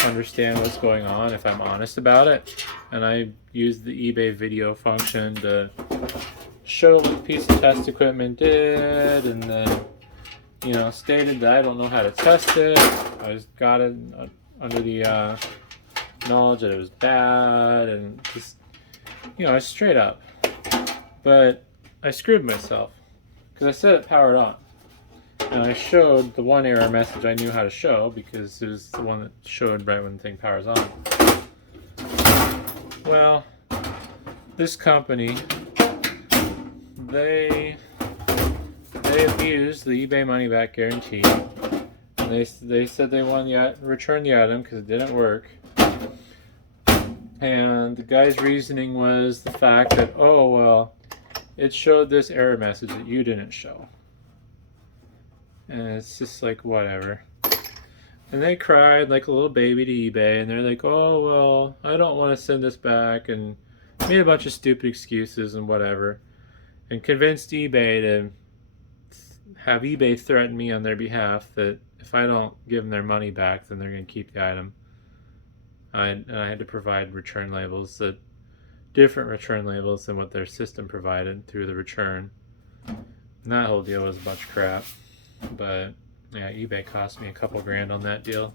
understand what's going on if I'm honest about it. And I used the eBay video function to show what the piece of test equipment did, and then, you know, stated that I don't know how to test it. I just got it under the knowledge that it was bad, and just, you know, I was straight up. But I screwed myself because I said it powered on. And I showed the one error message I knew how to show because it was the one that showed right when the thing powers on. Well, this company, they abused the eBay money back guarantee. And they said they wanted to return the item because it didn't work. And the guy's reasoning was the fact that, oh, well, it showed this error message that you didn't show. And it's just like, whatever. And they cried like a little baby to eBay, and they're like, oh, well, I don't want to send this back, and made a bunch of stupid excuses and whatever, and convinced eBay to have eBay threaten me on their behalf that if I don't give them their money back, then they're going to keep the item. And I had to provide return labels, that different return labels than what their system provided through the return. And that whole deal was a bunch of crap. But yeah, eBay cost me a couple grand on that deal.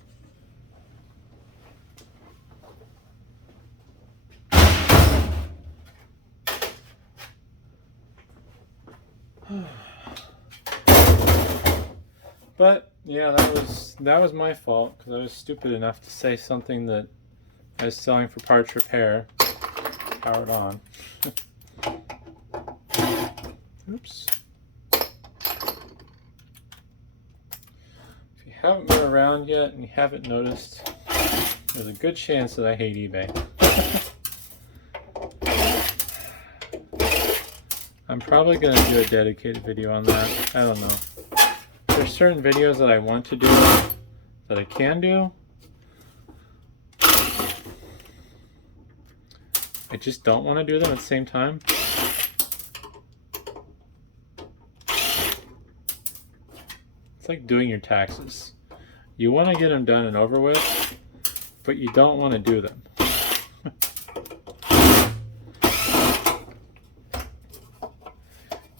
But yeah, that was my fault, because I was stupid enough to say something that I was selling for parts repair. Powered on. Oops. If you haven't been around yet and you haven't noticed, there's a good chance that I hate eBay. I'm probably going to do a dedicated video on that. I don't know. There's certain videos that I want to do that I can do. I just don't want to do them at the same time. It's like doing your taxes. You want to get them done and over with, but you don't want to do them.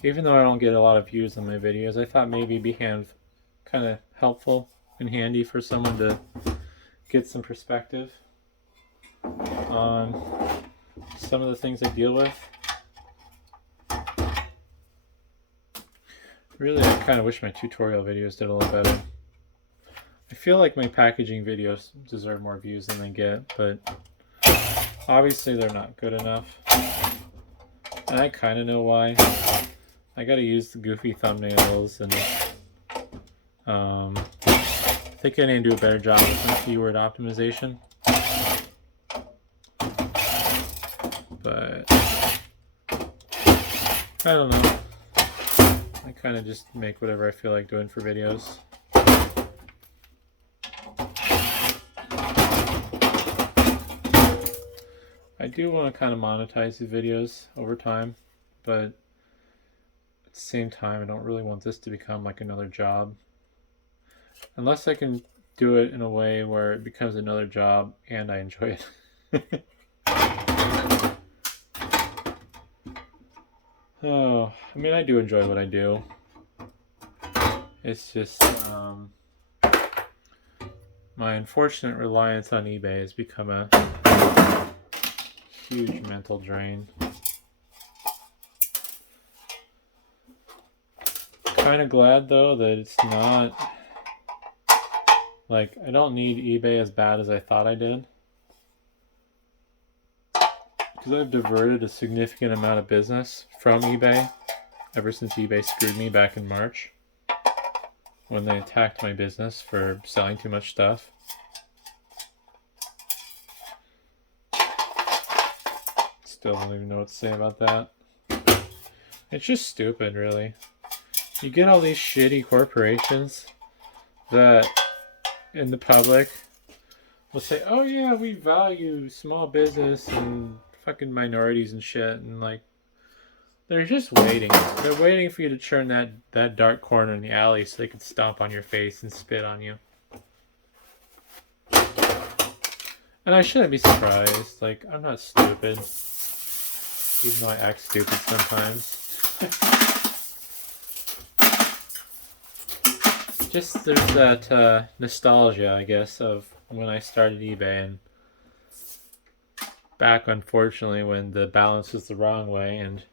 Even though I don't get a lot of views on my videos, I thought maybe it'd be kind of helpful and handy for someone to get some perspective on some of the things I deal with. Really, I kind of wish my tutorial videos did a little better. I feel like my packaging videos deserve more views than they get, but obviously they're not good enough. And I kind of know why. I gotta use the goofy thumbnails, and I think I need to do a better job with my keyword optimization. But I don't know. I kind of just make whatever I feel like doing for videos. I do want to kind of monetize these videos over time, but at the same time, I don't really want this to become like another job. Unless I can do it in a way where it becomes another job and I enjoy it. Oh, I mean, I do enjoy what I do. It's just my unfortunate reliance on eBay has become a huge mental drain. Kind of glad though that it's not like I don't need eBay as bad as I thought I did, because I've diverted a significant amount of business from eBay ever since eBay screwed me back in March when they attacked my business for selling too much stuff. Still don't even know what to say about that. It's just stupid, really. You get all these shitty corporations that in the public will say, oh yeah, we value small business and fucking minorities and shit, and like they're just waiting. They're waiting for you to turn that dark corner in the alley so they can stomp on your face and spit on you. And I shouldn't be surprised. Like, I'm not stupid, even though I act stupid sometimes. Just there's that nostalgia, I guess, of when I started eBay, and back, unfortunately, when the balance was the wrong way and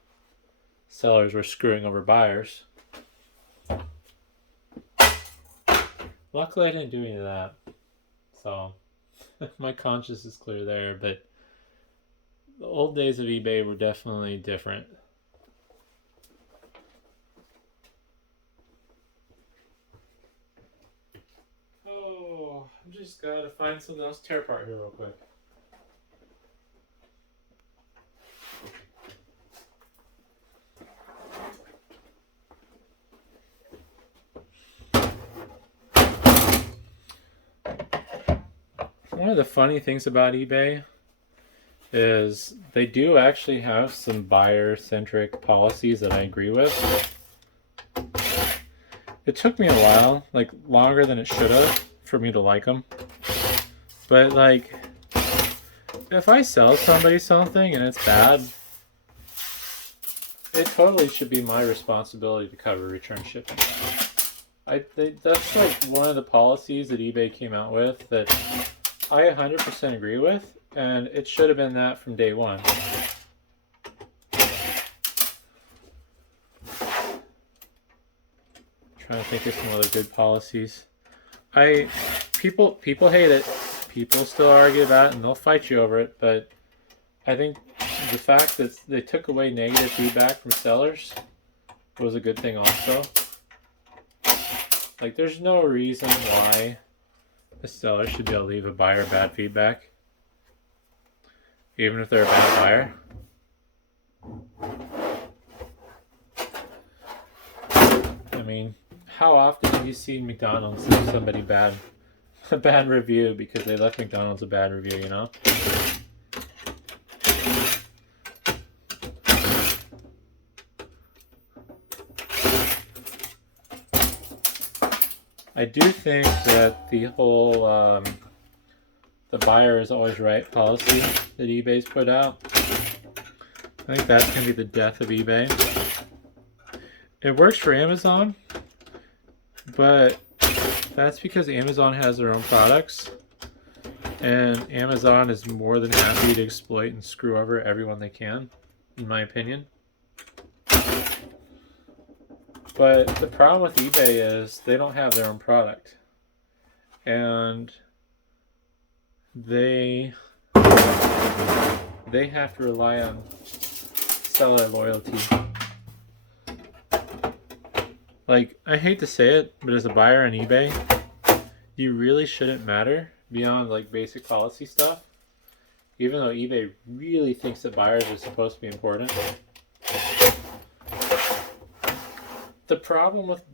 sellers were screwing over buyers. Luckily, I didn't do any of that, so my conscience is clear there. But the old days of eBay were definitely different. Oh, I just gotta find something else to tear apart here real quick. One of the funny things about eBay is they do actually have some buyer-centric policies that I agree with. It took me a while, like longer than it should have, for me to like them. But like, if I sell somebody something and it's bad, it totally should be my responsibility to cover return shipping. That's like one of the policies that eBay came out with that I 100% agree with, and it should have been that from day one. Trying to think of some other good policies. People hate it. People still argue about it and they'll fight you over it, but I think the fact that they took away negative feedback from sellers was a good thing also. Like, there's no reason why a seller should be able to leave a buyer bad feedback, even if they're a bad buyer. I mean, how often have you seen McDonald's leave somebody a bad review because they left McDonald's a bad review, you know? I do think that the whole the buyer is always right policy that eBay's put out, I think that's going to be the death of eBay. It works for Amazon, but that's because Amazon has their own products, and Amazon is more than happy to exploit and screw over everyone they can, in my opinion. But the problem with eBay is they don't have their own product, and they have to rely on seller loyalty. Like, I hate to say it, but as a buyer on eBay, you really shouldn't matter beyond like basic policy stuff, even though eBay really thinks that buyers are supposed to be important. The problem with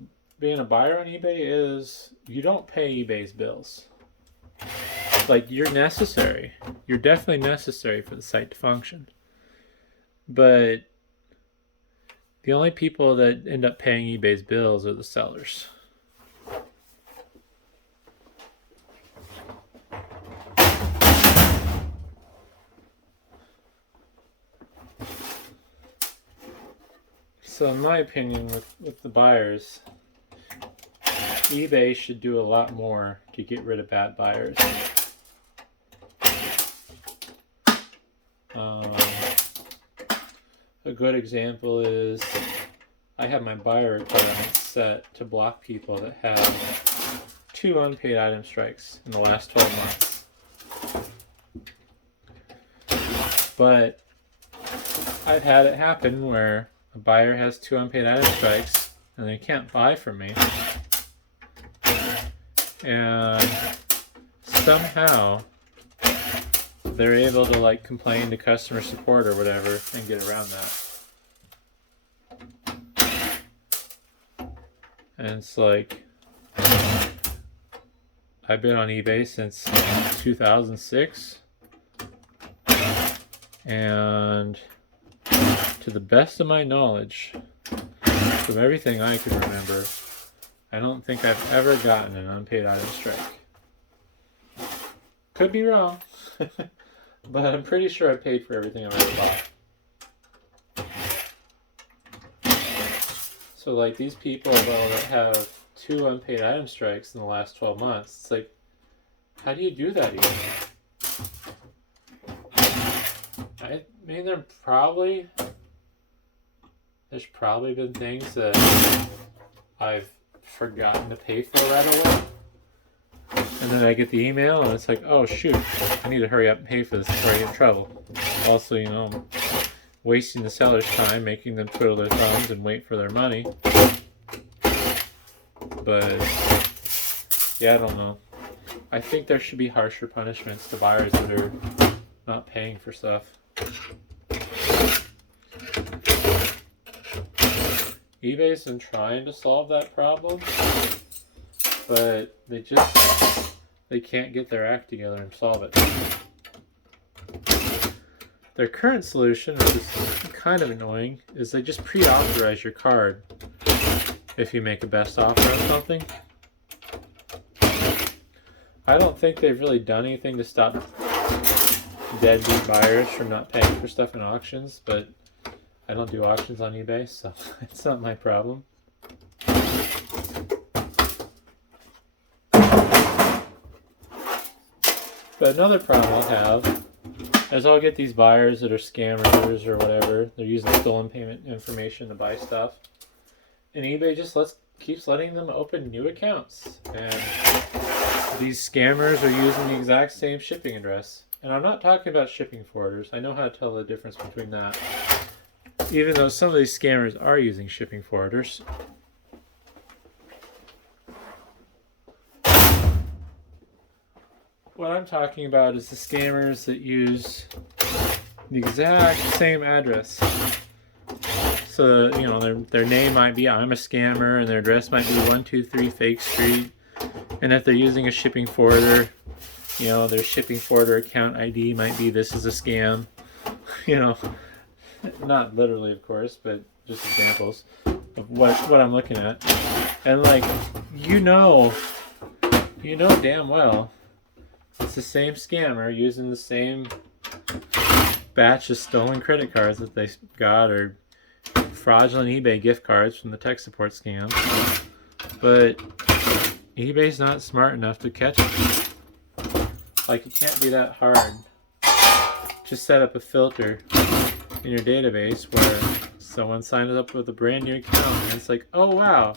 being a buyer on eBay is you don't pay eBay's bills. Like, you're necessary. You're definitely necessary for the site to function. But the only people that end up paying eBay's bills are the sellers. So in my opinion, with the buyers, eBay should do a lot more to get rid of bad buyers. A good example is I have my buyer requirements set to block people that have 2 unpaid item strikes in the last 12 months. But I've had it happen where a buyer has 2 unpaid item strikes and they can't buy from me. And somehow they're able to like complain to customer support or whatever and get around that. And it's like, I've been on eBay since 2006, and to the best of my knowledge, from everything I can remember, I don't think I've ever gotten an unpaid item strike. Could be wrong, but I'm pretty sure I paid for everything I've ever bought. So like these people that have 2 unpaid item strikes in the last 12 months, it's like, how do you do that even? I mean, there's probably been things that I've forgotten to pay for right away. And then I get the email and it's like, oh shoot, I need to hurry up and pay for this before I get in trouble. Also, you know, I'm wasting the seller's time, making them twiddle their thumbs and wait for their money. But yeah, I don't know. I think there should be harsher punishments to buyers that are not paying for stuff. eBay's been trying to solve that problem, but they they can't get their act together and solve it. Their current solution, which is kind of annoying, is they just pre-authorize your card if you make a best offer on something. I don't think they've really done anything to stop deadbeat buyers from not paying for stuff in auctions, but I don't do auctions on eBay, so it's not my problem. But another problem I'll have is I'll get these buyers that are scammers or whatever. They're using stolen payment information to buy stuff. And eBay just keeps letting them open new accounts. And these scammers are using the exact same shipping address. And I'm not talking about shipping forwarders. I know how to tell the difference between that. Even though some of these scammers are using shipping forwarders. What I'm talking about is the scammers that use the exact same address. So, you know, their name might be I'm a scammer, and their address might be 123 Fake Street. And if they're using a shipping forwarder, you know, their shipping forwarder account ID might be this is a scam. You know, not literally, of course, but just examples of what I'm looking at. And like, you know damn well it's the same scammer using the same batch of stolen credit cards that they got, or fraudulent eBay gift cards from the tech support scam. But eBay's not smart enough to catch it. Like, it can't be that hard. Just set up a filter in your database where someone signs up with a brand new account and it's like, oh wow,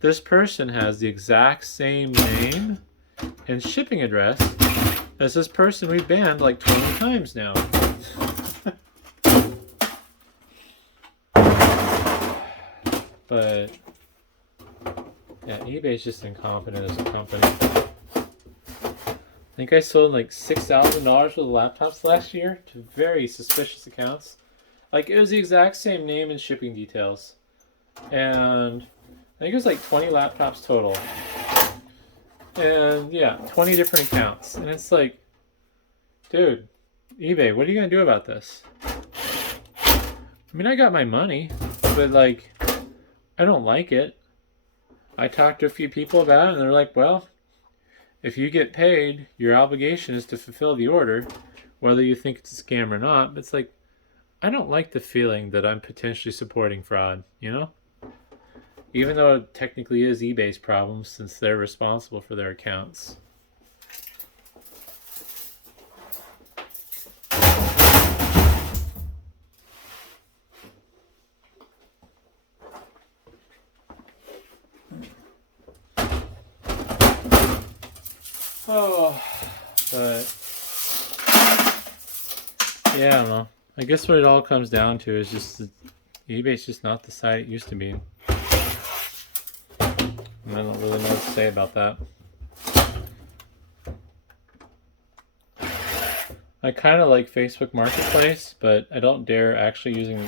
this person has the exact same name and shipping address as this person we've banned like 20 times now. But yeah, eBay's just incompetent as a company. I think I sold like $6,000 worth of laptops last year to very suspicious accounts. Like, it was the exact same name and shipping details. And I think it was like 20 laptops total. And yeah, 20 different accounts. And it's like, dude, eBay, what are you going to do about this? I mean, I got my money, but like, I don't like it. I talked to a few people about it, and they're like, well, if you get paid, your obligation is to fulfill the order, whether you think it's a scam or not. But it's like, I don't like the feeling that I'm potentially supporting fraud, you know? Even though it technically is eBay's problem, since they're responsible for their accounts. Oh, but yeah, I don't know. I guess what it all comes down to is just that eBay's just not the site it used to be. I don't really know what to say about that. I kind of like Facebook Marketplace, but I don't dare actually using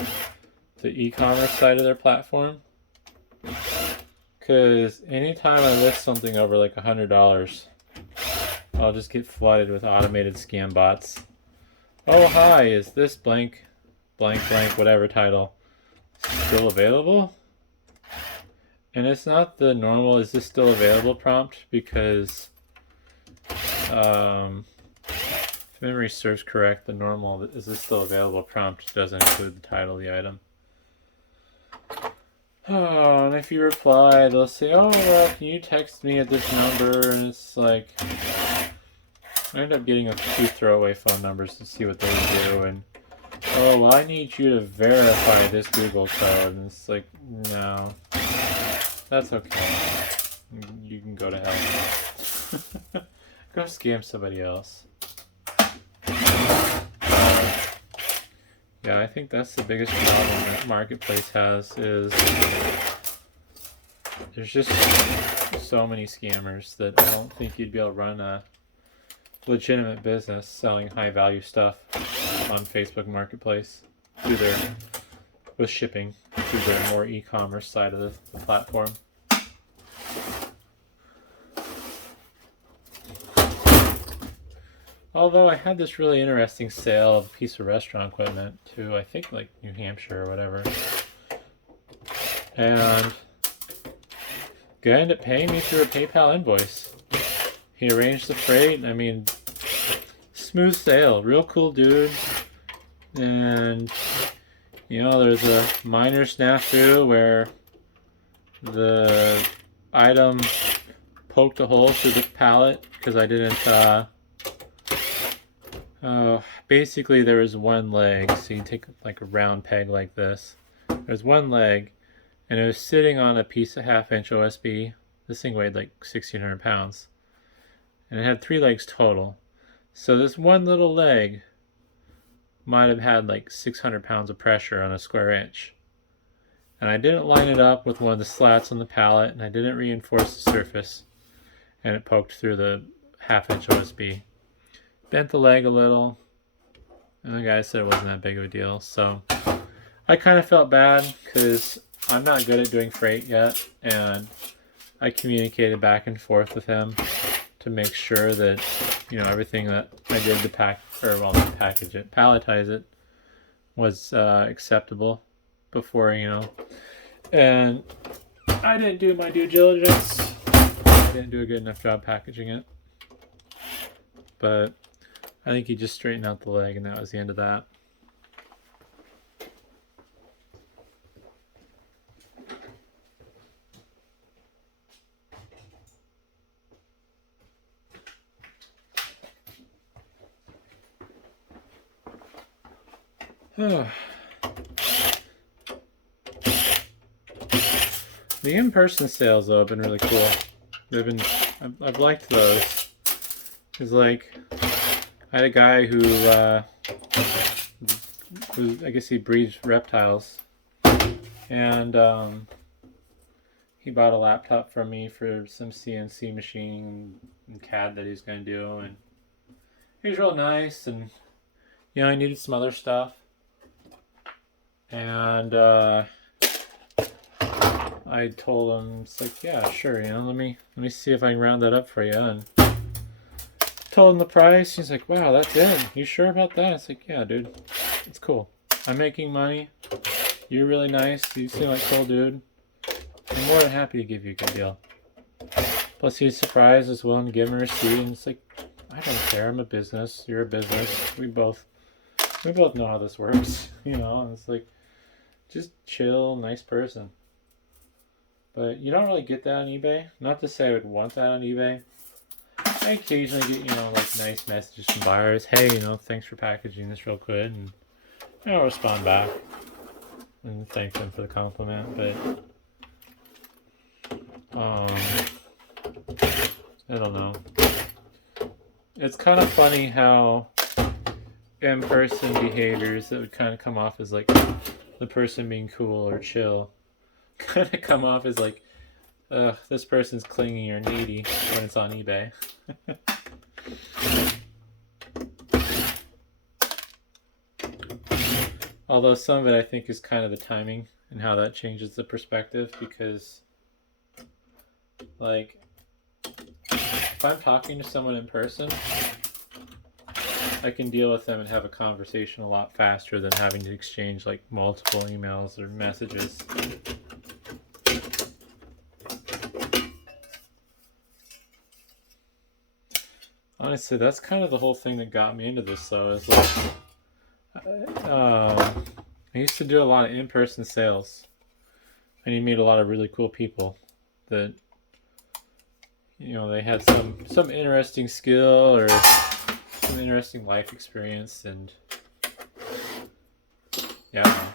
the e-commerce side of their platform. Because anytime I list something over like $100, I'll just get flooded with automated scam bots. Oh hi, is this blank, blank, blank, whatever title still available? And it's not the normal is this still available prompt, because if memory serves correct, the normal is this still available prompt doesn't include the title of the item. Oh, and if you reply, they'll say, oh, well, can you text me at this number? And it's like, I end up getting a few throwaway phone numbers to see what they do. And, oh, well, I need you to verify this Google code. And it's like, no, that's okay. You can go to hell. Go scam somebody else. Yeah, I think that's the biggest problem that Marketplace has, is there's just so many scammers that I don't think you'd be able to run a legitimate business selling high value stuff on Facebook Marketplace with shipping through their more e-commerce side of the platform. Although I had this really interesting sale of a piece of restaurant equipment to, I think, like New Hampshire or whatever. And guy ended up paying me through a PayPal invoice. He arranged the freight. I mean, smooth sale. Real cool dude. And, you know, there's a minor snafu where the item poked a hole through the pallet because I didn't, basically there was one leg. So you take like a round peg like this. There's one leg, and it was sitting on a piece of 1/2 inch OSB. This thing weighed like 1,600 pounds. And it had 3 legs total. So this one little leg might have had like 600 pounds of pressure on a square inch. And I didn't line it up with one of the slats on the pallet, and I didn't reinforce the surface. And it poked through the 1/2 inch OSB. Bent the leg a little, and the guy said it wasn't that big of a deal. So I kind of felt bad because I'm not good at doing freight yet, and I communicated back and forth with him to make sure that, you know, everything that I did to package it, palletize it, was acceptable before, you know. And I didn't do my due diligence. I didn't do a good enough job packaging it. But I think he just straightened out the leg, and that was the end of that. The in-person sales though have been really cool. I've liked those. Cause like I had a guy who I guess he breeds reptiles, and he bought a laptop from me for some CNC machining and CAD that he's gonna do, and he was real nice, and you know I needed some other stuff. And I told him, it's like, yeah, sure, you know, let me see if I can round that up for you. And told him the price. He's like, wow, that's it? You sure about that? It's like, yeah, dude, it's cool. I'm making money. You're really nice. You seem like a cool dude. I'm more than happy to give you a good deal. Plus, he's surprised as well and give him a receipt. And it's like, I don't care. I'm a business. You're a business. We both know how this works, you know. And it's like, just chill, nice person. But you don't really get that on eBay. Not to say I would want that on eBay. I occasionally get, you know, like nice messages from buyers. Hey, you know, thanks for packaging this real quick. And I'll respond back and thank them for the compliment. But I don't know. It's kind of funny how in-person behaviors that would kind of come off as like the person being cool or chill kind of come off as like, this person's clingy or needy when it's on eBay. Although some of it I think is kind of the timing and how that changes the perspective, because like if I'm talking to someone in person, I can deal with them and have a conversation a lot faster than having to exchange like multiple emails or messages. Honestly, that's kind of the whole thing that got me into this though, is like I used to do a lot of in-person sales, and you meet a lot of really cool people that, you know, they had some interesting skill or some interesting life experience, and yeah.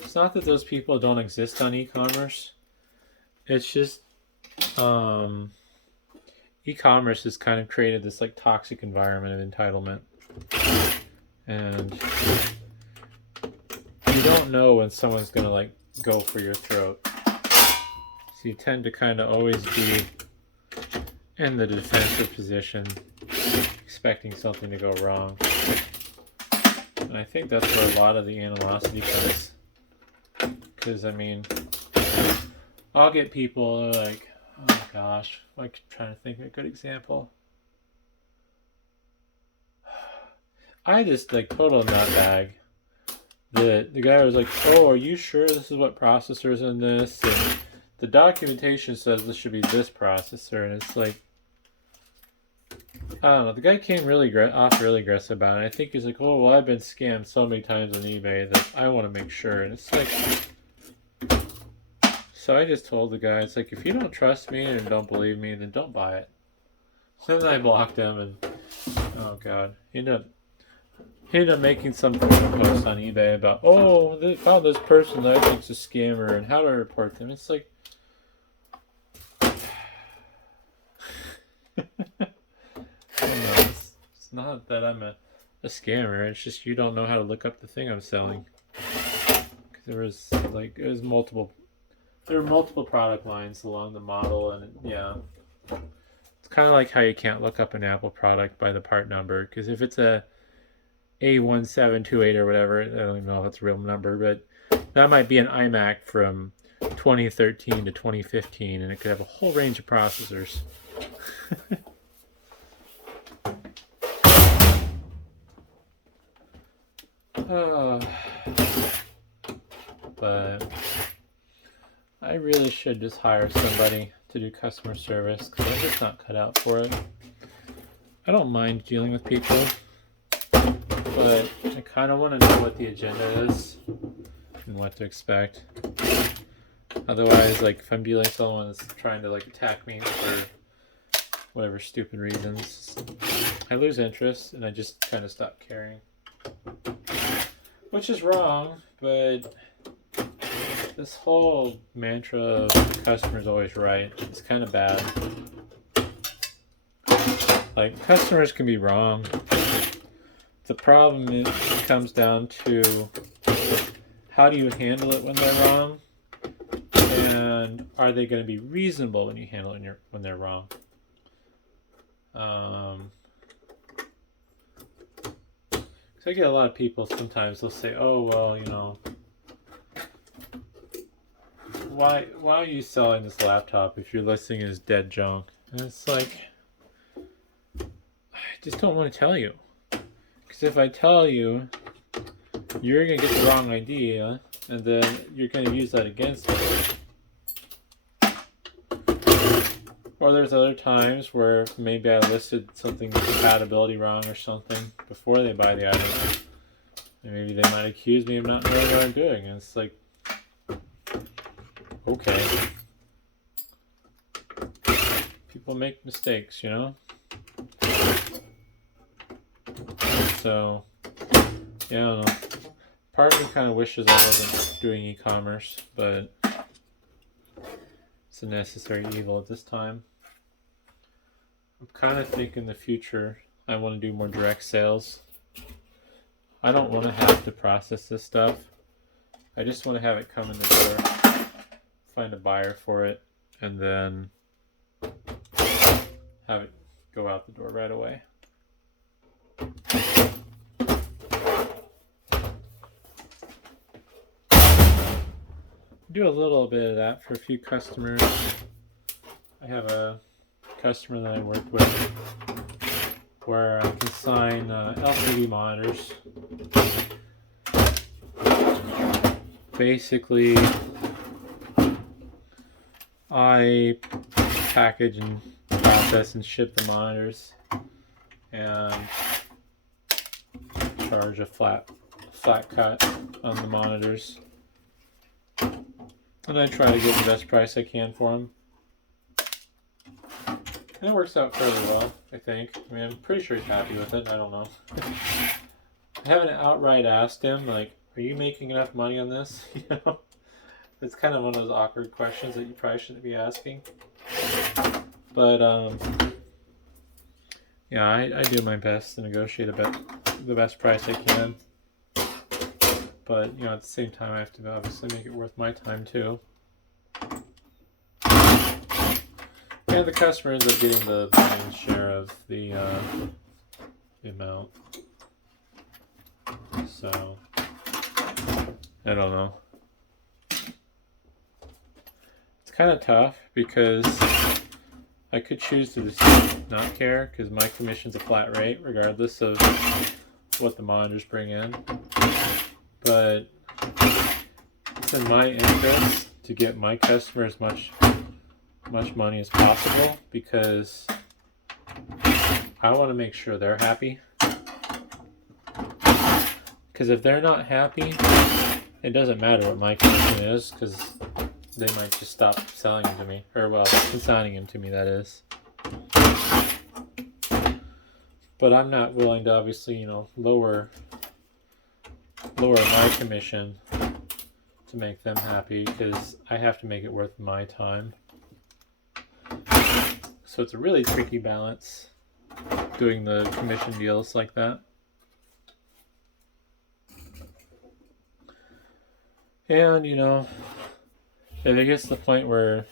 It's not that those people don't exist on e-commerce. It's just e-commerce has kind of created this like toxic environment of entitlement, and you don't know when someone's gonna like go for your throat, so you tend to kind of always be in the defensive position, expecting something to go wrong. And I think that's where a lot of the animosity comes, because I mean, I'll get people like, Oh gosh, I'm trying to think of a good example. I just like total nutbag. The guy was like, "Oh, are you sure this is what processor's in this?" And the documentation says this should be this processor, and it's like, I don't know. The guy came really off really aggressive about it. I think he's like, "Oh, well, I've been scammed so many times on eBay that I want to make sure." And it's like, so I just told the guy, it's like, if you don't trust me and don't believe me, then don't buy it. So then I blocked him, and oh god, he ended up making some post on eBay about, oh, they found this person that I think's a scammer, and how do I report them? It's like, it's not that I'm a scammer. It's just you don't know how to look up the thing I'm selling. Because there were multiple product lines along the model, and yeah, it's kind of like how you can't look up an Apple product by the part number, because if it's a A1728 or whatever, I don't even know if it's a real number, but that might be an iMac from 2013 to 2015, and it could have a whole range of processors. But I really should just hire somebody to do customer service, because I'm just not cut out for it. I don't mind dealing with people, but I kind of want to know what the agenda is and what to expect. Otherwise, like, if I'm dealing with someone that's trying to like attack me for whatever stupid reasons, I lose interest and I just kind of stop caring. Which is wrong, but this whole mantra of the customer's always right is kind of bad. Like, customers can be wrong. The problem is, it comes down to how do you handle it when they're wrong, and are they going to be reasonable when you handle it when they're wrong. So I get a lot of people sometimes, they'll say, oh, well, you know, why are you selling this laptop if your listing is dead junk? And it's like, I just don't want to tell you. Because if I tell you, you're going to get the wrong idea, and then you're going to use that against me. Or there's other times where maybe I listed something compatibility wrong or something before they buy the item. And maybe they might accuse me of not knowing what I'm doing. And it's like, okay. People make mistakes, you know? So, yeah, I don't know. Part of me kind of wishes I wasn't doing e-commerce, but it's a necessary evil at this time. I'm kind of thinking in the future I want to do more direct sales. I don't want to have to process this stuff. I just want to have it come in the door, find a buyer for it, and then have it go out the door right away. Do a little bit of that for a few customers. I have a customer that I work with where I can sign LCD monitors. Basically, I package and process and ship the monitors and charge a flat cut on the monitors. And I try to get the best price I can for them. And it works out fairly well, I think. I mean, I'm pretty sure he's happy with it. I don't know. I haven't outright asked him, like, are you making enough money on this? You know? It's kind of one of those awkward questions that you probably shouldn't be asking. But, yeah, I do my best to negotiate the best price I can. But, you know, at the same time, I have to obviously make it worth my time, too. And the customer ends up getting the lion's share of the amount. So, I don't know. It's kind of tough because I could choose to just not care because my commission's a flat rate regardless of what the monitors bring in. But it's in my interest to get my customer as much money as possible because I want to make sure they're happy. Because if they're not happy, it doesn't matter what my commission is because they might just stop selling them to me. Or, well, consigning them to me, that is. But I'm not willing to obviously, you know, lower my commission to make them happy because I have to make it worth my time. So it's a really tricky balance doing the commission deals like that. And, you know, if it gets to the point where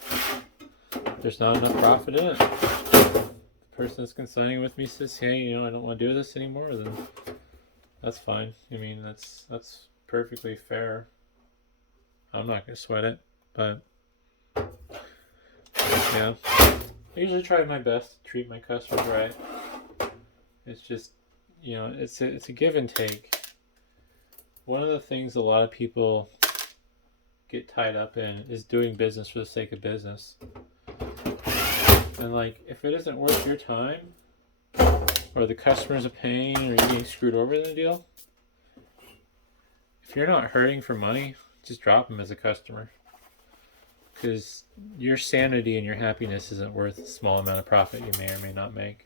there's not enough profit in it, the person that's consigning with me says, hey, you know, I don't want to do this anymore, then that's fine. I mean, that's perfectly fair. I'm not going to sweat it, but yeah. I usually try my best to treat my customers right. It's just, you know, it's a give and take. One of the things a lot of people get tied up in is doing business for the sake of business. And like, if it isn't worth your time, or the customer's a pain, or you're getting screwed over in the deal, if you're not hurting for money, just drop them as a customer. Because your sanity and your happiness isn't worth a small amount of profit you may or may not make.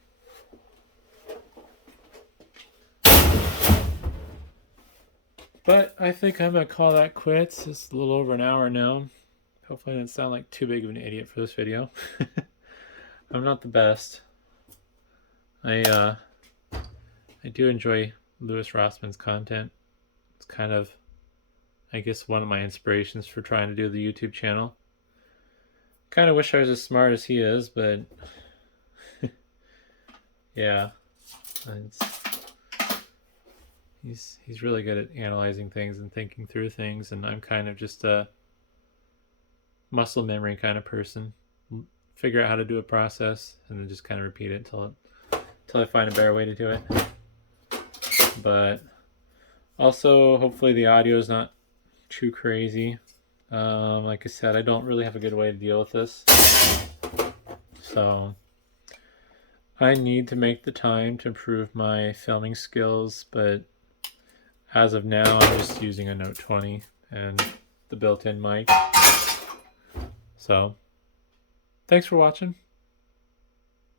But I think I'm going to call that quits. It's a little over an hour now. Hopefully I didn't sound like too big of an idiot for this video. I'm not the best. I do enjoy Louis Rossman's content. It's kind of, I guess, one of my inspirations for trying to do the YouTube channel. Kind of wish I was as smart as he is, but yeah, he's really good at analyzing things and thinking through things, and I'm kind of just a muscle memory kind of person. Figure out how to do a process and then just kind of repeat it until I find a better way to do it. But also, hopefully the audio is not too crazy. Like I said, I don't really have a good way to deal with this. So I need to make the time to improve my filming skills, but as of now, I'm just using a Note 20 and the built-in mic. So, thanks for watching.